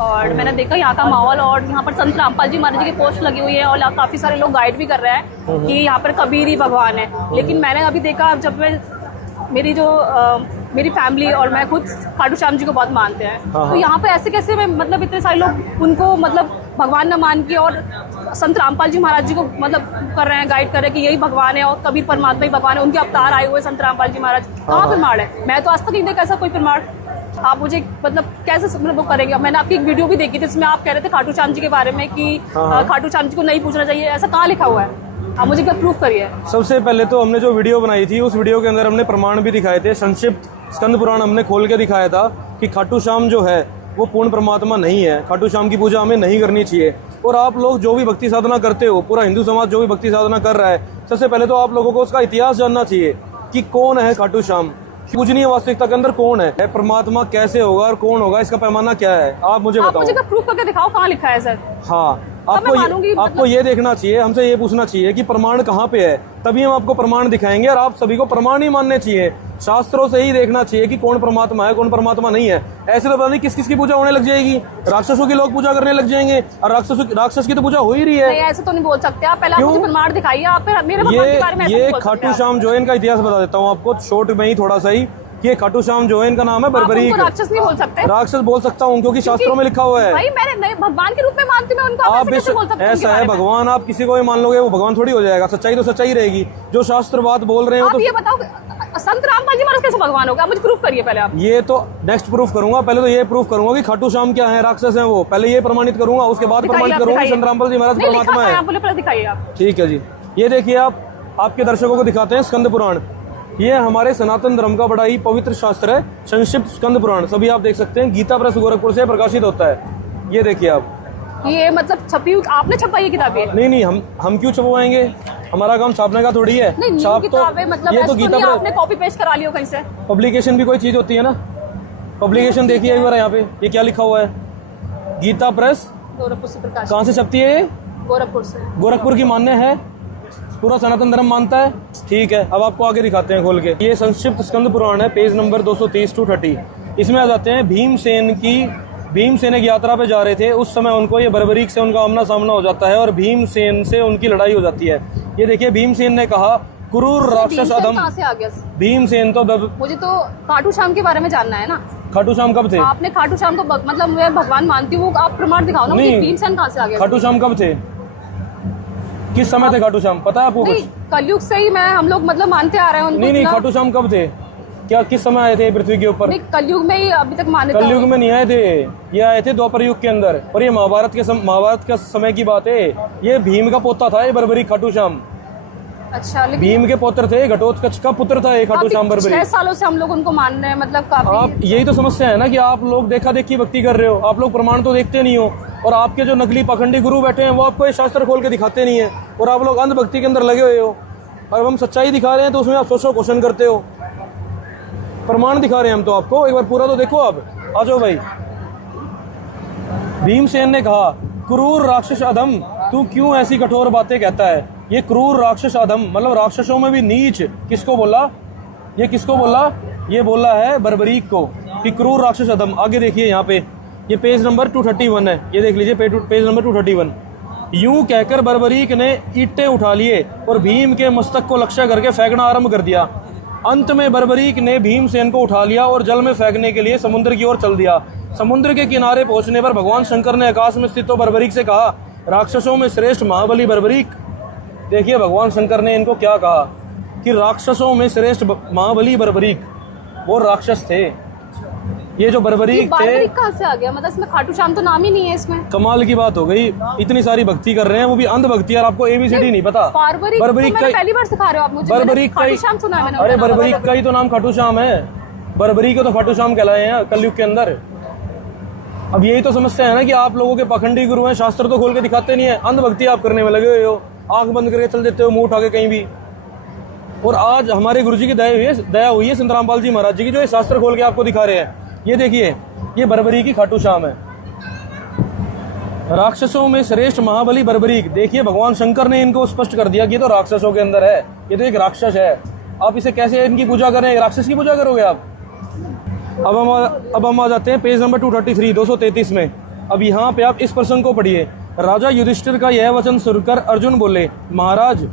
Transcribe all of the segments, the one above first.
और मैंने देखा यहाँ का माहौल, और यहाँ पर संत रामपाल जी महाराज जी की पोस्ट लगी हुई है और काफ़ी सारे लोग गाइड भी कर रहे हैं कि यहाँ पर कबीर ही भगवान है। लेकिन मैंने अभी देखा, जब मैं मेरी फैमिली और मैं खुद खाटू श्याम जी को बहुत मानते हैं, तो यहाँ पे ऐसे कैसे में मतलब इतने सारे लोग उनको मतलब भगवान न मान के और संत रामपाल जी महाराज जी को मतलब कर रहे हैं, गाइड कर रहे हैं कि यही भगवान है और कबीर परमात्मा ही भगवान है, उनके अवतार आए हुए संत रामपाल जी महाराज। कहाँ प्रमाण है? मैं तो आज तक नहीं देखा ऐसा कोई प्रमाण। आप मुझे मतलब कैसे वो करेंगे? मैंने आपकी एक वीडियो भी देखी थी जिसमें आप कह रहे थे खाटू श्याम जी के बारे में कि खाटू श्याम जी को नहीं पूछना चाहिए, ऐसा कहाँ लिखा हुआ है? आप मुझे क्या प्रूफ करिए। सबसे पहले तो हमने जो वीडियो बनाई थी उस वीडियो के अंदर हमने प्रमाण भी दिखाए थे। संक्षिप्त स्कंद पुराण हमने खोल के दिखाया था कि खाटू श्याम जो है वो पूर्ण परमात्मा नहीं है, खाटू श्याम की पूजा हमें नहीं करनी चाहिए। और आप लोग जो भी भक्ति साधना करते हो, पूरा हिंदू समाज जो भी भक्ति साधना कर रहा है, सबसे पहले तो आप लोगों को उसका इतिहास जानना चाहिए कि कौन है खाटू श्याम, पूजनीय वास्तविकता के अंदर कौन है, परमात्मा कैसे होगा और कौन होगा, इसका पैमाना क्या है, आप मुझे बताओ। मुझे प्रूफ करके दिखाओ, कहाँ लिखा है सर? हाँ, आपको ये देखना चाहिए, हमसे ये पूछना चाहिए कि प्रमाण कहाँ पे है, तभी हम आपको प्रमाण दिखाएंगे। और आप सभी को प्रमाण ही मानने चाहिए, शास्त्रों से ही देखना चाहिए कि कौन परमात्मा है कौन परमात्मा नहीं है। ऐसे तो पता नहीं किस किस की पूजा होने लग जाएगी, राक्षसों की लोग पूजा करने लग जाएंगे, और राक्षस की तो पूजा हो ही रही है। नहीं, ऐसे तो नहीं बोल सकते आप, पहले मुझे प्रमाण दिखाइए। आप मेरे भगवान के बारे में ये खाटू श्याम जो है, इनका इतिहास बता देता हूँ आपको शॉर्ट में ही थोड़ा सा ही। ये खाटू श्याम जो है, इनका नाम है बर्बरीक। राक्षस नहीं बोल सकते? राक्षस बोल सकता हूँ क्योंकि शास्त्रों में लिखा हुआ है। भाई मैंने भगवान के रूप में मानती हूँ उनको, आप कैसे बोल सकते हैं? ऐसा है, भगवान आप किसी को भी मान लोगे वो भगवान थोड़ी हो जाएगा। सच्चाई तो सच्चाई रहेगी, जो शास्त्र बात बोल रहे हैं। आप ये बताओ संत रामपाल जी महाराज कैसे भगवान होगा? मुझे प्रूफ करिए पहले आप। ये तो नेक्स्ट प्रूफ करूंगा, पहले तो ये प्रूफ करूंगा कि खाटू श्याम क्या है, राक्षस है वो, पहले ये प्रमाणित करूंगा, उसके बाद प्रमाणित करूंगा संत रामपाल जी महाराज परमात्मा है। दिखाइए आप। ठीक है जी, ये देखिए आप आपके दर्शकों को दिखाते हैं स्कंद पुराण। ये हमारे सनातन धर्म का बड़ा ही पवित्र शास्त्र है, संक्षिप्त स्कंद पुराण। सभी आप देख सकते हैं, गीता प्रेस गोरखपुर से प्रकाशित होता है। ये देखिए आप, ये मतलब छपी, आपने छपाई है किताब? नहीं, हम क्यों छपवाएंगे, हमारा काम छापने का थोड़ी है। छाप तो मतलब ये तो गीता प्रेस, आपने कॉपी पेस्ट करा लियो कहीं से? पब्लिकेशन भी कोई चीज होती है ना, पब्लिकेशन देखिए एक बार यहाँ पे, ये क्या लिखा हुआ है, गीता प्रेस गोरखपुर से प्रकाशित। कहाँ से छपती है ये? गोरखपुर से। गोरखपुर की मान्य है, पूरा सनातन धर्म मानता है। ठीक है, अब आपको आगे दिखाते हैं खोल के। ये संक्षिप्त स्कंद पुराण है, पेज नंबर 230 to 30। इसमें आ जाते हैं भीमसेन एक यात्रा पे जा रहे थे, उस समय उनको ये बर्बरीक से उनका आमना सामना हो जाता है और भीमसेन से उनकी लड़ाई हो जाती है। ये देखिए, भीमसेन ने कहा क्रूर राक्षस अधम। कहाँ से आ गया भीमसेन? तो मुझे तो खाटू श्याम के बारे में जानना है ना। खाटू श्याम कब थे? आपने खाटू श्याम को मतलब मैं भगवान मानती हूँ, आप प्रमाण दिखाओ ना। भीमसेन कहाँ से आ गया? खाटू श्याम कब थे, किस समय थे खाटू श्याम, पता है आपको? कलयुग से ही हम लोग मतलब मानते आ रहे हैं उनको। नहीं, खाटू श्याम कब थे, क्या किस समय आए थे पृथ्वी के ऊपर? कलयुग में ही अभी तक माने। कलयुग में नहीं आए थे, ये आए थे द्वापर युग के अंदर। और ये महाभारत के समय की बात है। ये भीम का पोता था ये बर्बरीक खाटू श्याम। अच्छा, भीम के पुत्र थे, घटोत्कच का पुत्र था ये खाटू श्याम बर्बरीक। 6 सालों से हम लोग उनको मान रहे हैं, मतलब काफी। आप यही तो समस्या है ना कि आप लोग देखा देखी भक्ति कर रहे हो, आप लोग प्रमाण तो देखते नहीं हो, और आपके जो नकली पाखंडी गुरु बैठे हैं वो आपको ये शास्त्र खोल के दिखाते नहीं है, और आप लोग अंधभक्ति के अंदर लगे हुए हो। और हम सच्चाई दिखा रहे हैं तो उसमें आप सोचो क्वेश्चन करते हो। प्रमाण दिखा रहे हैं हम तो आपको, एक बार पूरा तो देखो आप। आ जाओ भाई। भीमसेन ने कहा क्रूर राक्षस अधम, तू क्यों ऐसी कठोर बातें कहता है? ये क्रूर राक्षस अधम मतलब राक्षसों में भी नीच। किसको बोला? ये किसको बोला? ये बोला है बर्बरीक को कि क्रूर राक्षस अधम। आगे देखिए यहाँ पे, ये पेज नंबर 231 है, ये देख लीजिए पेज नंबर 231। यूं कहकर बर्बरीक ने ईंटें उठा लिए और भीम के मस्तक को लक्ष्य करके फेंकना आरंभ कर दिया। अंत में बर्बरीक ने भीमसेन को उठा लिया और जल में फेंकने के लिए समुद्र की ओर चल दिया। समुद्र के किनारे पहुंचने पर भगवान शंकर ने आकाश में स्थित बर्बरीक से कहा, राक्षसों में श्रेष्ठ महाबली बर्बरीक। देखिए भगवान शंकर ने इनको क्या कहा कि राक्षसों में श्रेष्ठ महाबली बर्बरीक, वो राक्षस थे। ये जो बर्बरीक थे, कहाँ से आ गया? मतलब इसमें खाटू श्याम तो नाम ही नहीं है इसमें। कमाल की बात हो गई, इतनी सारी भक्ति कर रहे हैं वो भी अंध भक्ति, और आपको एबीसीडी नहीं पता। बर्बरीक का पहली बार सिखा रहे हो आप मुझे। बर्बरीक खाटू श्याम सुना है मैंने। अरे बर्बरीक का ही तो नाम खाटू श्याम है, बर्बरीक को तो खाटू श्याम कहलाए हैं कलयुग के अंदर। अब यही तो समस्या है ना कि आप लोगों के पाखंडी गुरु हैं, शास्त्र तो खोल के दिखाते नहीं है, अंध भक्ति आप करने में लगे हुए हो, आंख बंद करके चल देते हो मुंह उठा के कहीं भी। और आज हमारे गुरुजी की दया हुई है संत रामपाल जी महाराज जी की, जो ये शास्त्र खोल के आपको दिखा रहे हैं। ये देखिए, ये बर्बरीक की खाटू श्याम है। राक्षसों में श्रेष्ठ महाबली बर्बरीक। देखिए भगवान शंकर ने इनको स्पष्ट कर दिया कि ये तो राक्षसों के अंदर है, ये तो एक राक्षस है। आप इसे कैसे इनकी पूजा करें? राक्षस की पूजा करोगे आप? अब हम आ जाते हैं पेज नंबर 233 233 में। अब यहाँ पे आप इस प्रसंग को पढ़िए। राजा युधिष्ठिर का यह वचन सुनकर अर्जुन बोले, महाराज,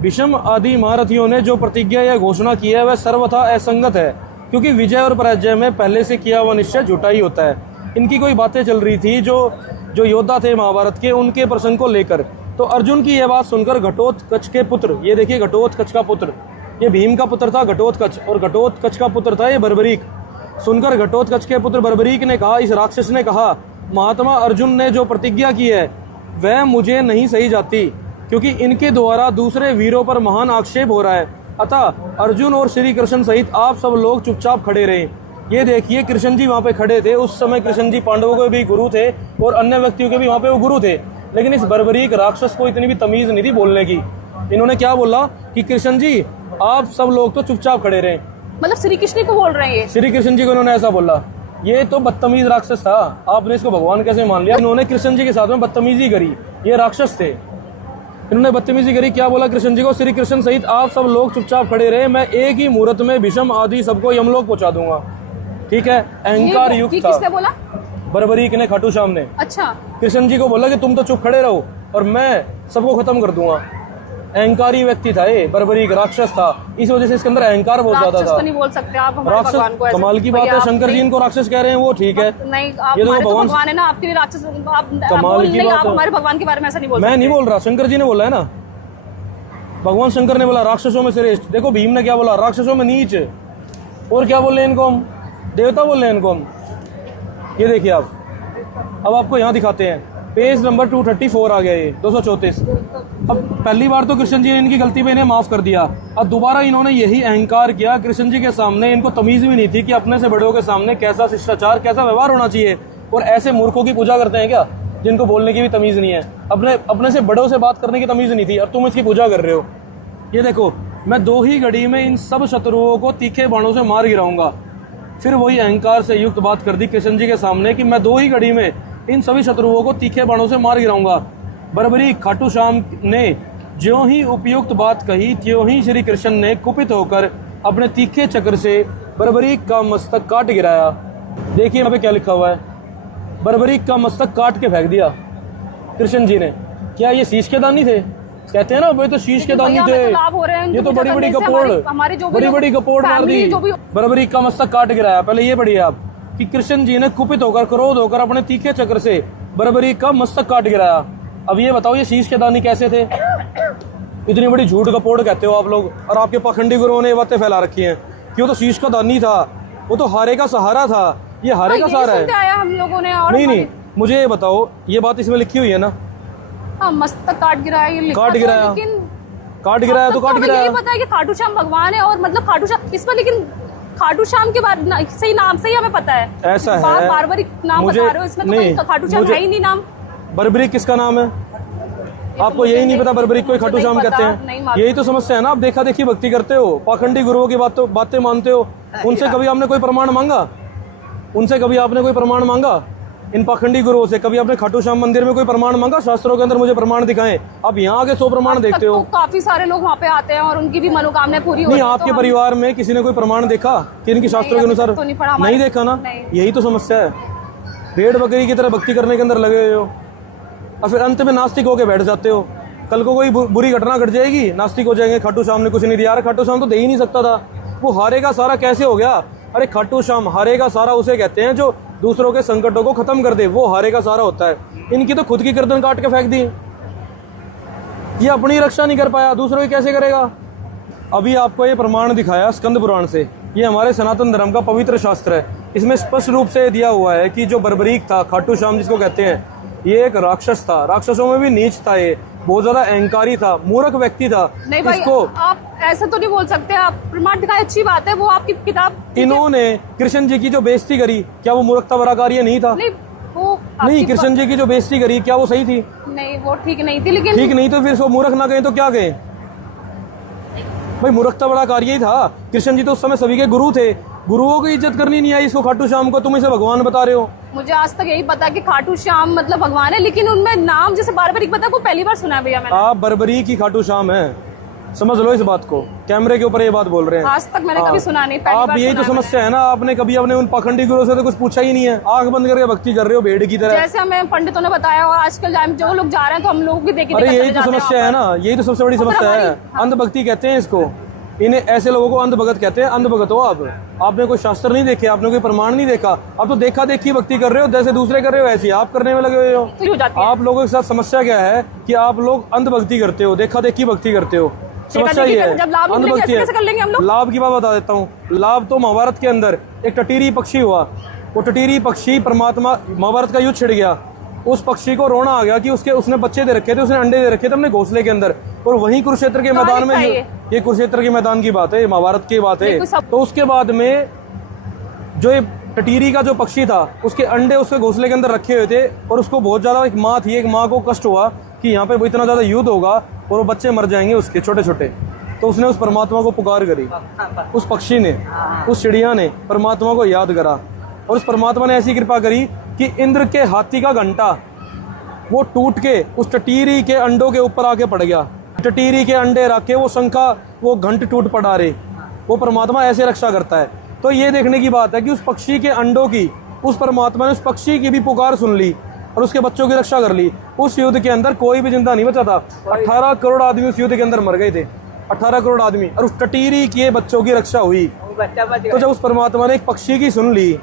भीष्म आदि महारथियों ने जो प्रतिज्ञा या घोषणा की है वह सर्वथा असंगत है, क्योंकि विजय और पराजय में पहले से किया हुआ निश्चय झूठा ही होता है। इनकी कोई बातें चल रही थी जो योद्धा थे महाभारत के, उनके प्रसंग को लेकर। तो अर्जुन की यह बात सुनकर घटोत्कच के पुत्र, ये देखिए घटोत्कच का पुत्र, ये भीम का पुत्र था घटोत्कच, और घटोत्कच का पुत्र था ये बर्बरीक। सुनकर घटोत्कच के पुत्र बर्बरीक ने कहा, इस राक्षस ने कहा, महात्मा अर्जुन ने जो प्रतिज्ञा की है वह मुझे नहीं सही जाती, क्योंकि इनके द्वारा दूसरे वीरों पर महान आक्षेप हो रहा है। अतः अर्जुन और श्री कृष्ण सहित आप सब लोग चुपचाप खड़े रहे। ये देखिए कृष्ण जी वहाँ पे खड़े थे। उस समय कृष्ण जी पांडवों के भी गुरु थे और अन्य व्यक्तियों के भी वहाँ पे वो गुरु थे, लेकिन इस बर्बरीक राक्षस को इतनी भी तमीज नहीं थी बोलने की। इन्होंने क्या बोला कि कृष्ण जी आप सब लोग तो चुपचाप खड़े रहे। मतलब श्री कृष्ण को बोल रहे हैं ये? श्री कृष्ण जी को इन्होंने ऐसा बोला। ये तो बदतमीज राक्षस था, आपने इसको भगवान कैसे मान लिया? इन्होंने कृष्ण जी के साथ में बदतमीजी करी, ये राक्षस थे, इन्होंने बदतमीजी करी। क्या बोला कृष्ण जी को? श्री कृष्ण सहित आप सब लोग चुपचाप खड़े रहे, मैं एक ही मुहूर्त में भीष्म आदि सबको यमलोक पहुंचा दूंगा। ठीक है, अहंकार युक्त था। किसने बोला? बर्बरीक ने, खाटू श्याम ने। अच्छा, कृष्ण जी को बोला कि तुम तो चुप खड़े रहो और मैं सबको खत्म कर दूंगा। अहंकारी व्यक्ति था ये, बर्बरीक राक्षस था, इस वजह से इसके अंदर अहंकार बहुत ज्यादा था। तो नहीं बोल सकते आप हमारे भगवान को ऐसे। कमाल की बात है, शंकर जी इनको राक्षस कह रहे हैं, वो ठीक है। नहीं, आप हमारे तो भगवान है ना, आपके लिए राक्षस। कमाल की बात आप हमारे भगवान के बारे में ऐसा नहीं बोल सकते। मैं नहीं बोल रहा, शंकर जी ने बोला है ना, भगवान शंकर ने बोला राक्षसों में श्रेष्ठ। देखो भीम ने क्या बोला, राक्षसों में नीच। और क्या बोल रहे हैं इनको हम? देवता बोल रहे हैं इनको हम। ये देखिए आप, अब आपको यहाँ दिखाते हैं, पेज नंबर 234 आ गया, ये 234। अब पहली बार तो कृष्ण जी ने इनकी गलती पे इन्हें माफ कर दिया, अब दोबारा इन्होंने यही अहंकार किया कृष्ण जी के सामने। इनको तमीज भी नहीं थी कि अपने से बड़ों के सामने कैसा शिष्टाचार, कैसा व्यवहार होना चाहिए। और ऐसे मूर्खों की पूजा करते हैं क्या, जिनको बोलने की भी तमीज नहीं है, अपने से बड़ों से बात करने की तमीज नहीं थी, और तुम इसकी पूजा कर रहे हो। ये देखो, मैं 2 ही घड़ी में इन सब शत्रुओं को तीखे बाणों से मार गिराऊंगा। फिर वही अहंकार से युक्त बात कर दी कृष्ण जी के सामने कि मैं 2 ही घड़ी में इन सभी शत्रुओं को तीखे बाणों से मार गिराऊंगा। बर्बरीक खाटू श्याम ने ज्यों ही उपयुक्त बात कही, त्यों ही श्री कृष्ण ने कुपित होकर अपने तीखे चक्र से बर्बरीक का मस्तक काट गिराया। देखिए यहाँ पे क्या लिखा हुआ है, बर्बरीक का मस्तक काट के फेंक दिया कृष्ण जी ने। क्या ये शीश के दानी थे? कहते हैं ना भाई तो शीश के दानी थे, ये तो बड़ी बड़ी कपोड़ मार दी, बर्बरीक का मस्तक काट गिराया। पहले ये पढ़िए आप कि कृष्ण जी ने कुपित होकर, क्रोध होकर अपने तीखे चक्र से बर्बरीक का मस्तक काट गिराया। अब ये बताओ ये शीश के दानी कैसे थे? इतनी बड़ी झूठ कपोड़ कहते हो आप लोग, और आपके पाखंडी गुरुओं ने ये बातें फैला रखी हैं कि वो तो शीश का दानी था, वो तो हारे का सहारा था। ये हारे का सहारा है हम लोगों ने। और नहीं, मुझे ये बताओ, ये बात इसमें लिखी हुई है ना? मस्तक काट गिराया, ये काट गिराया, लेकिन काट गिराया तो काट गिराया। ये पता है कि खाटू श्याम भगवान है, और मतलब खाटू श्याम इस पर, लेकिन खाटू श्याम के बारे सही नाम से ही हमें पता है। ऐसा है, बारबरीक नाम बता रहे हो, इसमें तो खाटू श्याम है ही नहीं नाम। बर्बरीक किसका नाम है? आपको यही नहीं पता बर्बरीक को खाटू श्याम कहते हैं? यही तो समस्या है ना, आप देखा देखी भक्ति करते हो, पाखंडी गुरुओं की बातें मानते हो। उनसे कभी आपने कोई प्रमाण मांगा? उनसे कभी आपने कोई प्रमाण मांगा? इन पाखंडी गुरुओं से कभी आपने खाटू श्याम मंदिर में कोई प्रमाण मांगा? शास्त्रों के अंदर मुझे प्रमाण दिखाएं। आप यहाँ आगे 100 प्रमाण देखते हो। काफी सारे लोग वहाँ पे आते हैं और उनकी भी मनोकामनाएं पूरी होती है। नहीं, आपके परिवार में किसी ने कोई प्रमाण देखा कि इनकी शास्त्रों के अनुसार? नहीं देखा ना, यही तो समस्या है। भेड़ बकरी की तरह भक्ति करने के अंदर लगे हुए हो और फिर अंत में नास्तिक होके बैठ जाते हो। कल को कोई बुरी घटना घट जाएगी, नास्तिक हो जाएंगे, खाटू श्याम ने कुछ नहीं दिया। खाटू श्याम तो दे ही नहीं सकता था, वो हारेगा सारा कैसे हो गया? अरे खाटू श्याम हारेगा सारा उसे कहते हैं जो दूसरों के संकटों को खत्म कर दे, वो हारेगा सारा होता है। इनकी तो खुद की गर्दन काट के फेंक दी, ये अपनी रक्षा नहीं कर पाया, दूसरों की कैसे करेगा? अभी आपको ये प्रमाण दिखाया स्कंद पुराण से, ये हमारे सनातन धर्म का पवित्र शास्त्र है। इसमें स्पष्ट रूप से दिया हुआ है कि जो बर्बरीक था, खाटू श्याम जिसको कहते हैं, ये एक राक्षस था, राक्षसों में भी नीच था, ये बहुत ज्यादा अहंकारी था, मूर्ख व्यक्ति था। नहीं भाई, आप ऐसा तो नहीं बोल सकते। आप प्रमाण दिखाए, अच्छी बात है, वो आपकी किताब। इन्होंने कृष्ण जी की जो बेइज्जती करी, क्या वो मूर्खता भरा कार्य नहीं था? नहीं, कृष्ण जी की जो बेइज्जती करी, क्या वो सही थी? नहीं, वो ठीक नहीं थी। लेकिन ठीक नहीं तो फिर सो मूर्ख ना गए तो क्या गए भाई? मूर्खता बड़ा कार्य ही था। कृष्ण जी तो उस समय सभी के गुरु थे, गुरुओं की इज्जत करनी नहीं आई इसको खाटू श्याम को, तुम इसे भगवान बता रहे हो। मुझे आज तक यही पता कि खाटू श्याम मतलब भगवान है, लेकिन उनमें नाम जैसे बर्बरीक पता, वो पहली बार सुना है भैया मैंने। आप बर्बरीक ही खाटू श्याम है, समझ लो इस बात को, कैमरे के ऊपर ये बात बोल रहे हैं। आज तक मैंने कभी सुना नहीं, पहली आप बार यही तो सुना है समस्या है ना, आपने कभी अपने उन पाखंडी गुरुओं से तो कुछ पूछा ही नहीं है, आंख बंद करके भक्ति कर रहे हो भेड़ की तरह। जैसे हमें पंडितों ने बताया और आजकल जो लोग जा रहे हैं तो हम लोग भी देखे अरे यही तो समस्या है ना, यही तो सबसे बड़ी समस्या है। अंधभक्ति कहते हैं इसको, इन्हें ऐसे लोगों को अंधभगत कहते हैं। अंधभगत हो आप, आपने कोई शास्त्र नहीं देखे, आपने कोई प्रमाण नहीं देखा, आप तो देखा देखी भक्ति कर रहे हो, जैसे दूसरे कर रहे हो ऐसी आप करने में लगे हुए हो। तो हो जाती है। आप लोगों के साथ समस्या क्या है कि आप लोग अंधभक्ति करते हो, देखा देखी भक्ति करते हो, समस्या ये है। जब लाभ नहीं मिलेंगे अंधभक्ति कैसे कर लेंगे हम लोग? लाभ की बात बता देता हूँ। लाभ तो महाभारत के अंदर एक टटीरी पक्षी हुआ, वो टटीरी पक्षी परमात्मा, महाभारत का युद्ध छिड़ गया, उस पक्षी को रोना आ गया कि उसने बच्चे दे रखे थे, उसने अंडे दे रखे थे अपने घोंसले के अंदर, और वहीं कुरुक्षेत्र के मैदान में, ये कुरुक्षेत्र के मैदान की बात है, महाभारत की बात है। तो उसके बाद में जो ये टटीरी का जो पक्षी था, उसके अंडे उसके घोंसले के अंदर रखे हुए थे, और उसको बहुत ज्यादा, एक माँ थी, एक माँ को कष्ट हुआ कि यहाँ पे इतना ज्यादा युद्ध होगा और वो बच्चे मर जाएंगे उसके छोटे छोटे। तो उसने उस परमात्मा को पुकार करी, उस पक्षी ने, उस चिड़िया ने परमात्मा को याद करा, और उस परमात्मा ने ऐसी कृपा करी कि इंद्र के हाथी का घंटा वो टूट के उस टटीरी के अंडों के ऊपर आके पड़ गया। टटीरी के अंडे रख के वो शंखा, वो घंट टूट पड़ा रे। वो परमात्मा ऐसे रक्षा करता है। तो ये देखने की बात है कि उस पक्षी के अंडों की, उस परमात्मा ने उस पक्षी की भी पुकार सुन ली और उसके बच्चों की रक्षा कर ली। उस युद्ध के अंदर कोई भी जिंदा नहीं बचा था। 18 करोड़ आदमी उस युद्ध के अंदर मर गए थे, 18 करोड़ आदमी, और उस टटीरी के बच्चों की रक्षा हुई। तो जब उस परमात्मा ने एक पक्षी की सुन ली,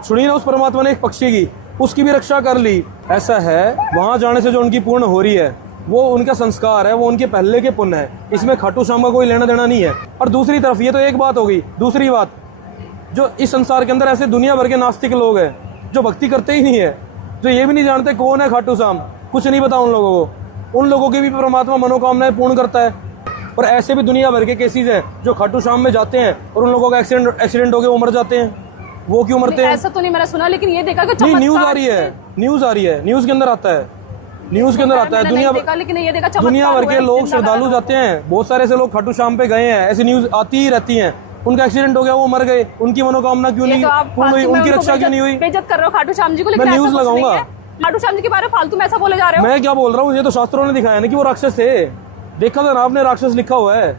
सुनी ना, उस परमात्मा ने एक पक्षी की, उसकी भी रक्षा कर ली। ऐसा है, वहां जाने से जो उनकी पूर्ण हो रही है वो उनका संस्कार है, वो उनके पहले के पुण्य है, इसमें खाटू श्याम का कोई लेना देना नहीं है। और दूसरी तरफ, ये तो एक बात हो गई, दूसरी बात, जो इस संसार के अंदर ऐसे दुनिया भर के नास्तिक लोग हैं जो भक्ति करते ही नहीं है, जो ये भी नहीं जानते कौन है खाटू श्याम, कुछ नहीं पता उन लोगों को, उन लोगों की भी परमात्मा मनोकामनाएं पूर्ण करता है। और ऐसे भी दुनिया भर के केसेस हैं जो खाटू श्याम में जाते हैं और उन लोगों का एक्सीडेंट हो गए, वो मर जाते हैं। वो क्यों मरते हैं? ऐसा तो नहीं मैंने सुना, लेकिन ये देखा कि नहीं, न्यूज आ रही है, न्यूज आ रही है, न्यूज के अंदर आता है, न्यूज के अंदर आता है। दुनिया भर के लोग श्रद्धालु जाते हैं, बहुत सारे ऐसे लोग खाटू श्याम पे गए हैं, ऐसी न्यूज आती ही रहती हैं। उनका एक्सीडेंट हो गया, वो मर गए, उनकी मनोकामना क्यों नहीं पूर्ण हुई, उनकी रक्षा क्यों नहीं हुई? बेइज्जत कर रहे हो खाटू श्याम जी को। मैं न्यूज लगाऊंगा खाटू श्याम जी के बारे में फालतू में ऐसा बोले जा रहे हो। मैं क्या बोल रहा हूँ, ये तो शास्त्रों ने दिखाया ना कि वो राक्षस थे। देखा था ना आपने, राक्षस लिखा हुआ है,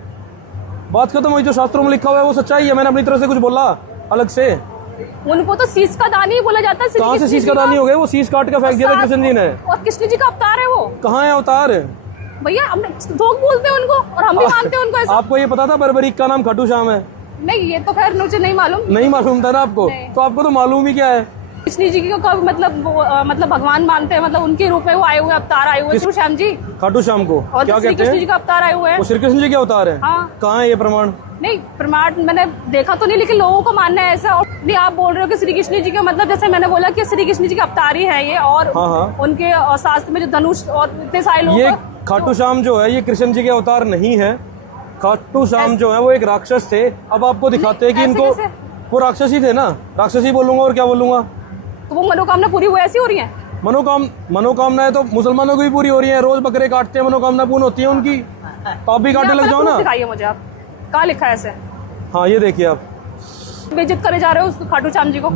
बात खत्म हुई। जो शास्त्रों में लिखा हुआ है वो सच्चाई है, मैंने अपनी तरफ से कुछ बोला अलग से? उनको तो शीश का दानी ही बोला जाता है। कहाँ से शीश का दानी हो गए? वो शीश काट का फेंक दिया था कृष्ण जी ने। और कृष्ण जी का अवतार है वो। कहाँ है अवतार भैया? हम लोग बोलते हैं उनको और हम भी मानते हैं उनको ऐसा। आपको ये पता था बर्बरीक का नाम खाटू श्याम है? नहीं, ये तो खैर मुझे नहीं मालूम। नहीं मालूम था ना आपको? तो आपको तो मालूम ही क्या है। कृष्ण जी को मतलब भगवान मानते हैं, मतलब उनके रूप में वो आए हुए, अवतार आए हुए हैं श्याम जी। खाटू श्याम को क्या कहते हैं? कृष्ण जी का अवतार आए हुए हैं। वो श्री कृष्ण जी के अवतार है? कहाँ है ये प्रमाण? नहीं, प्रमाण मैंने देखा तो नहीं, लेकिन लोगों को मानना है ऐसा। और नहीं, आप बोल रहे हो कि श्री कृष्ण जी के, मतलब जैसे मैंने बोला कि श्री कृष्ण जी के अवतार ही है ये, और उनके शास्त्र में जो धनुष और इतने सारे लोग, ये खाटू श्याम जो है ये कृष्ण जी के अवतार नहीं है। खाटू श्याम जो है वो एक राक्षस थे। अब आपको दिखाते हैं कि इनको, वो राक्षस ही थे ना, राक्षस ही बोलूंगा और क्या बोलूंगा। तो वो मनोकामना पूरी हुई ऐसी हो रही है? मनोकामनाएं तो मुसलमानों की भी पूरी हो रही है, रोज बकरे काटते हैं, मनोकामना पूर्ण होती है उनकी। तो आप भी काटने लग जाओ ना। दिखाइए मुझे, आप कहाँ लिखा है ऐसे? हाँ, ये देखिए आप बेइज्जत करे जा रहे हो उस खाटू श्याम जी को।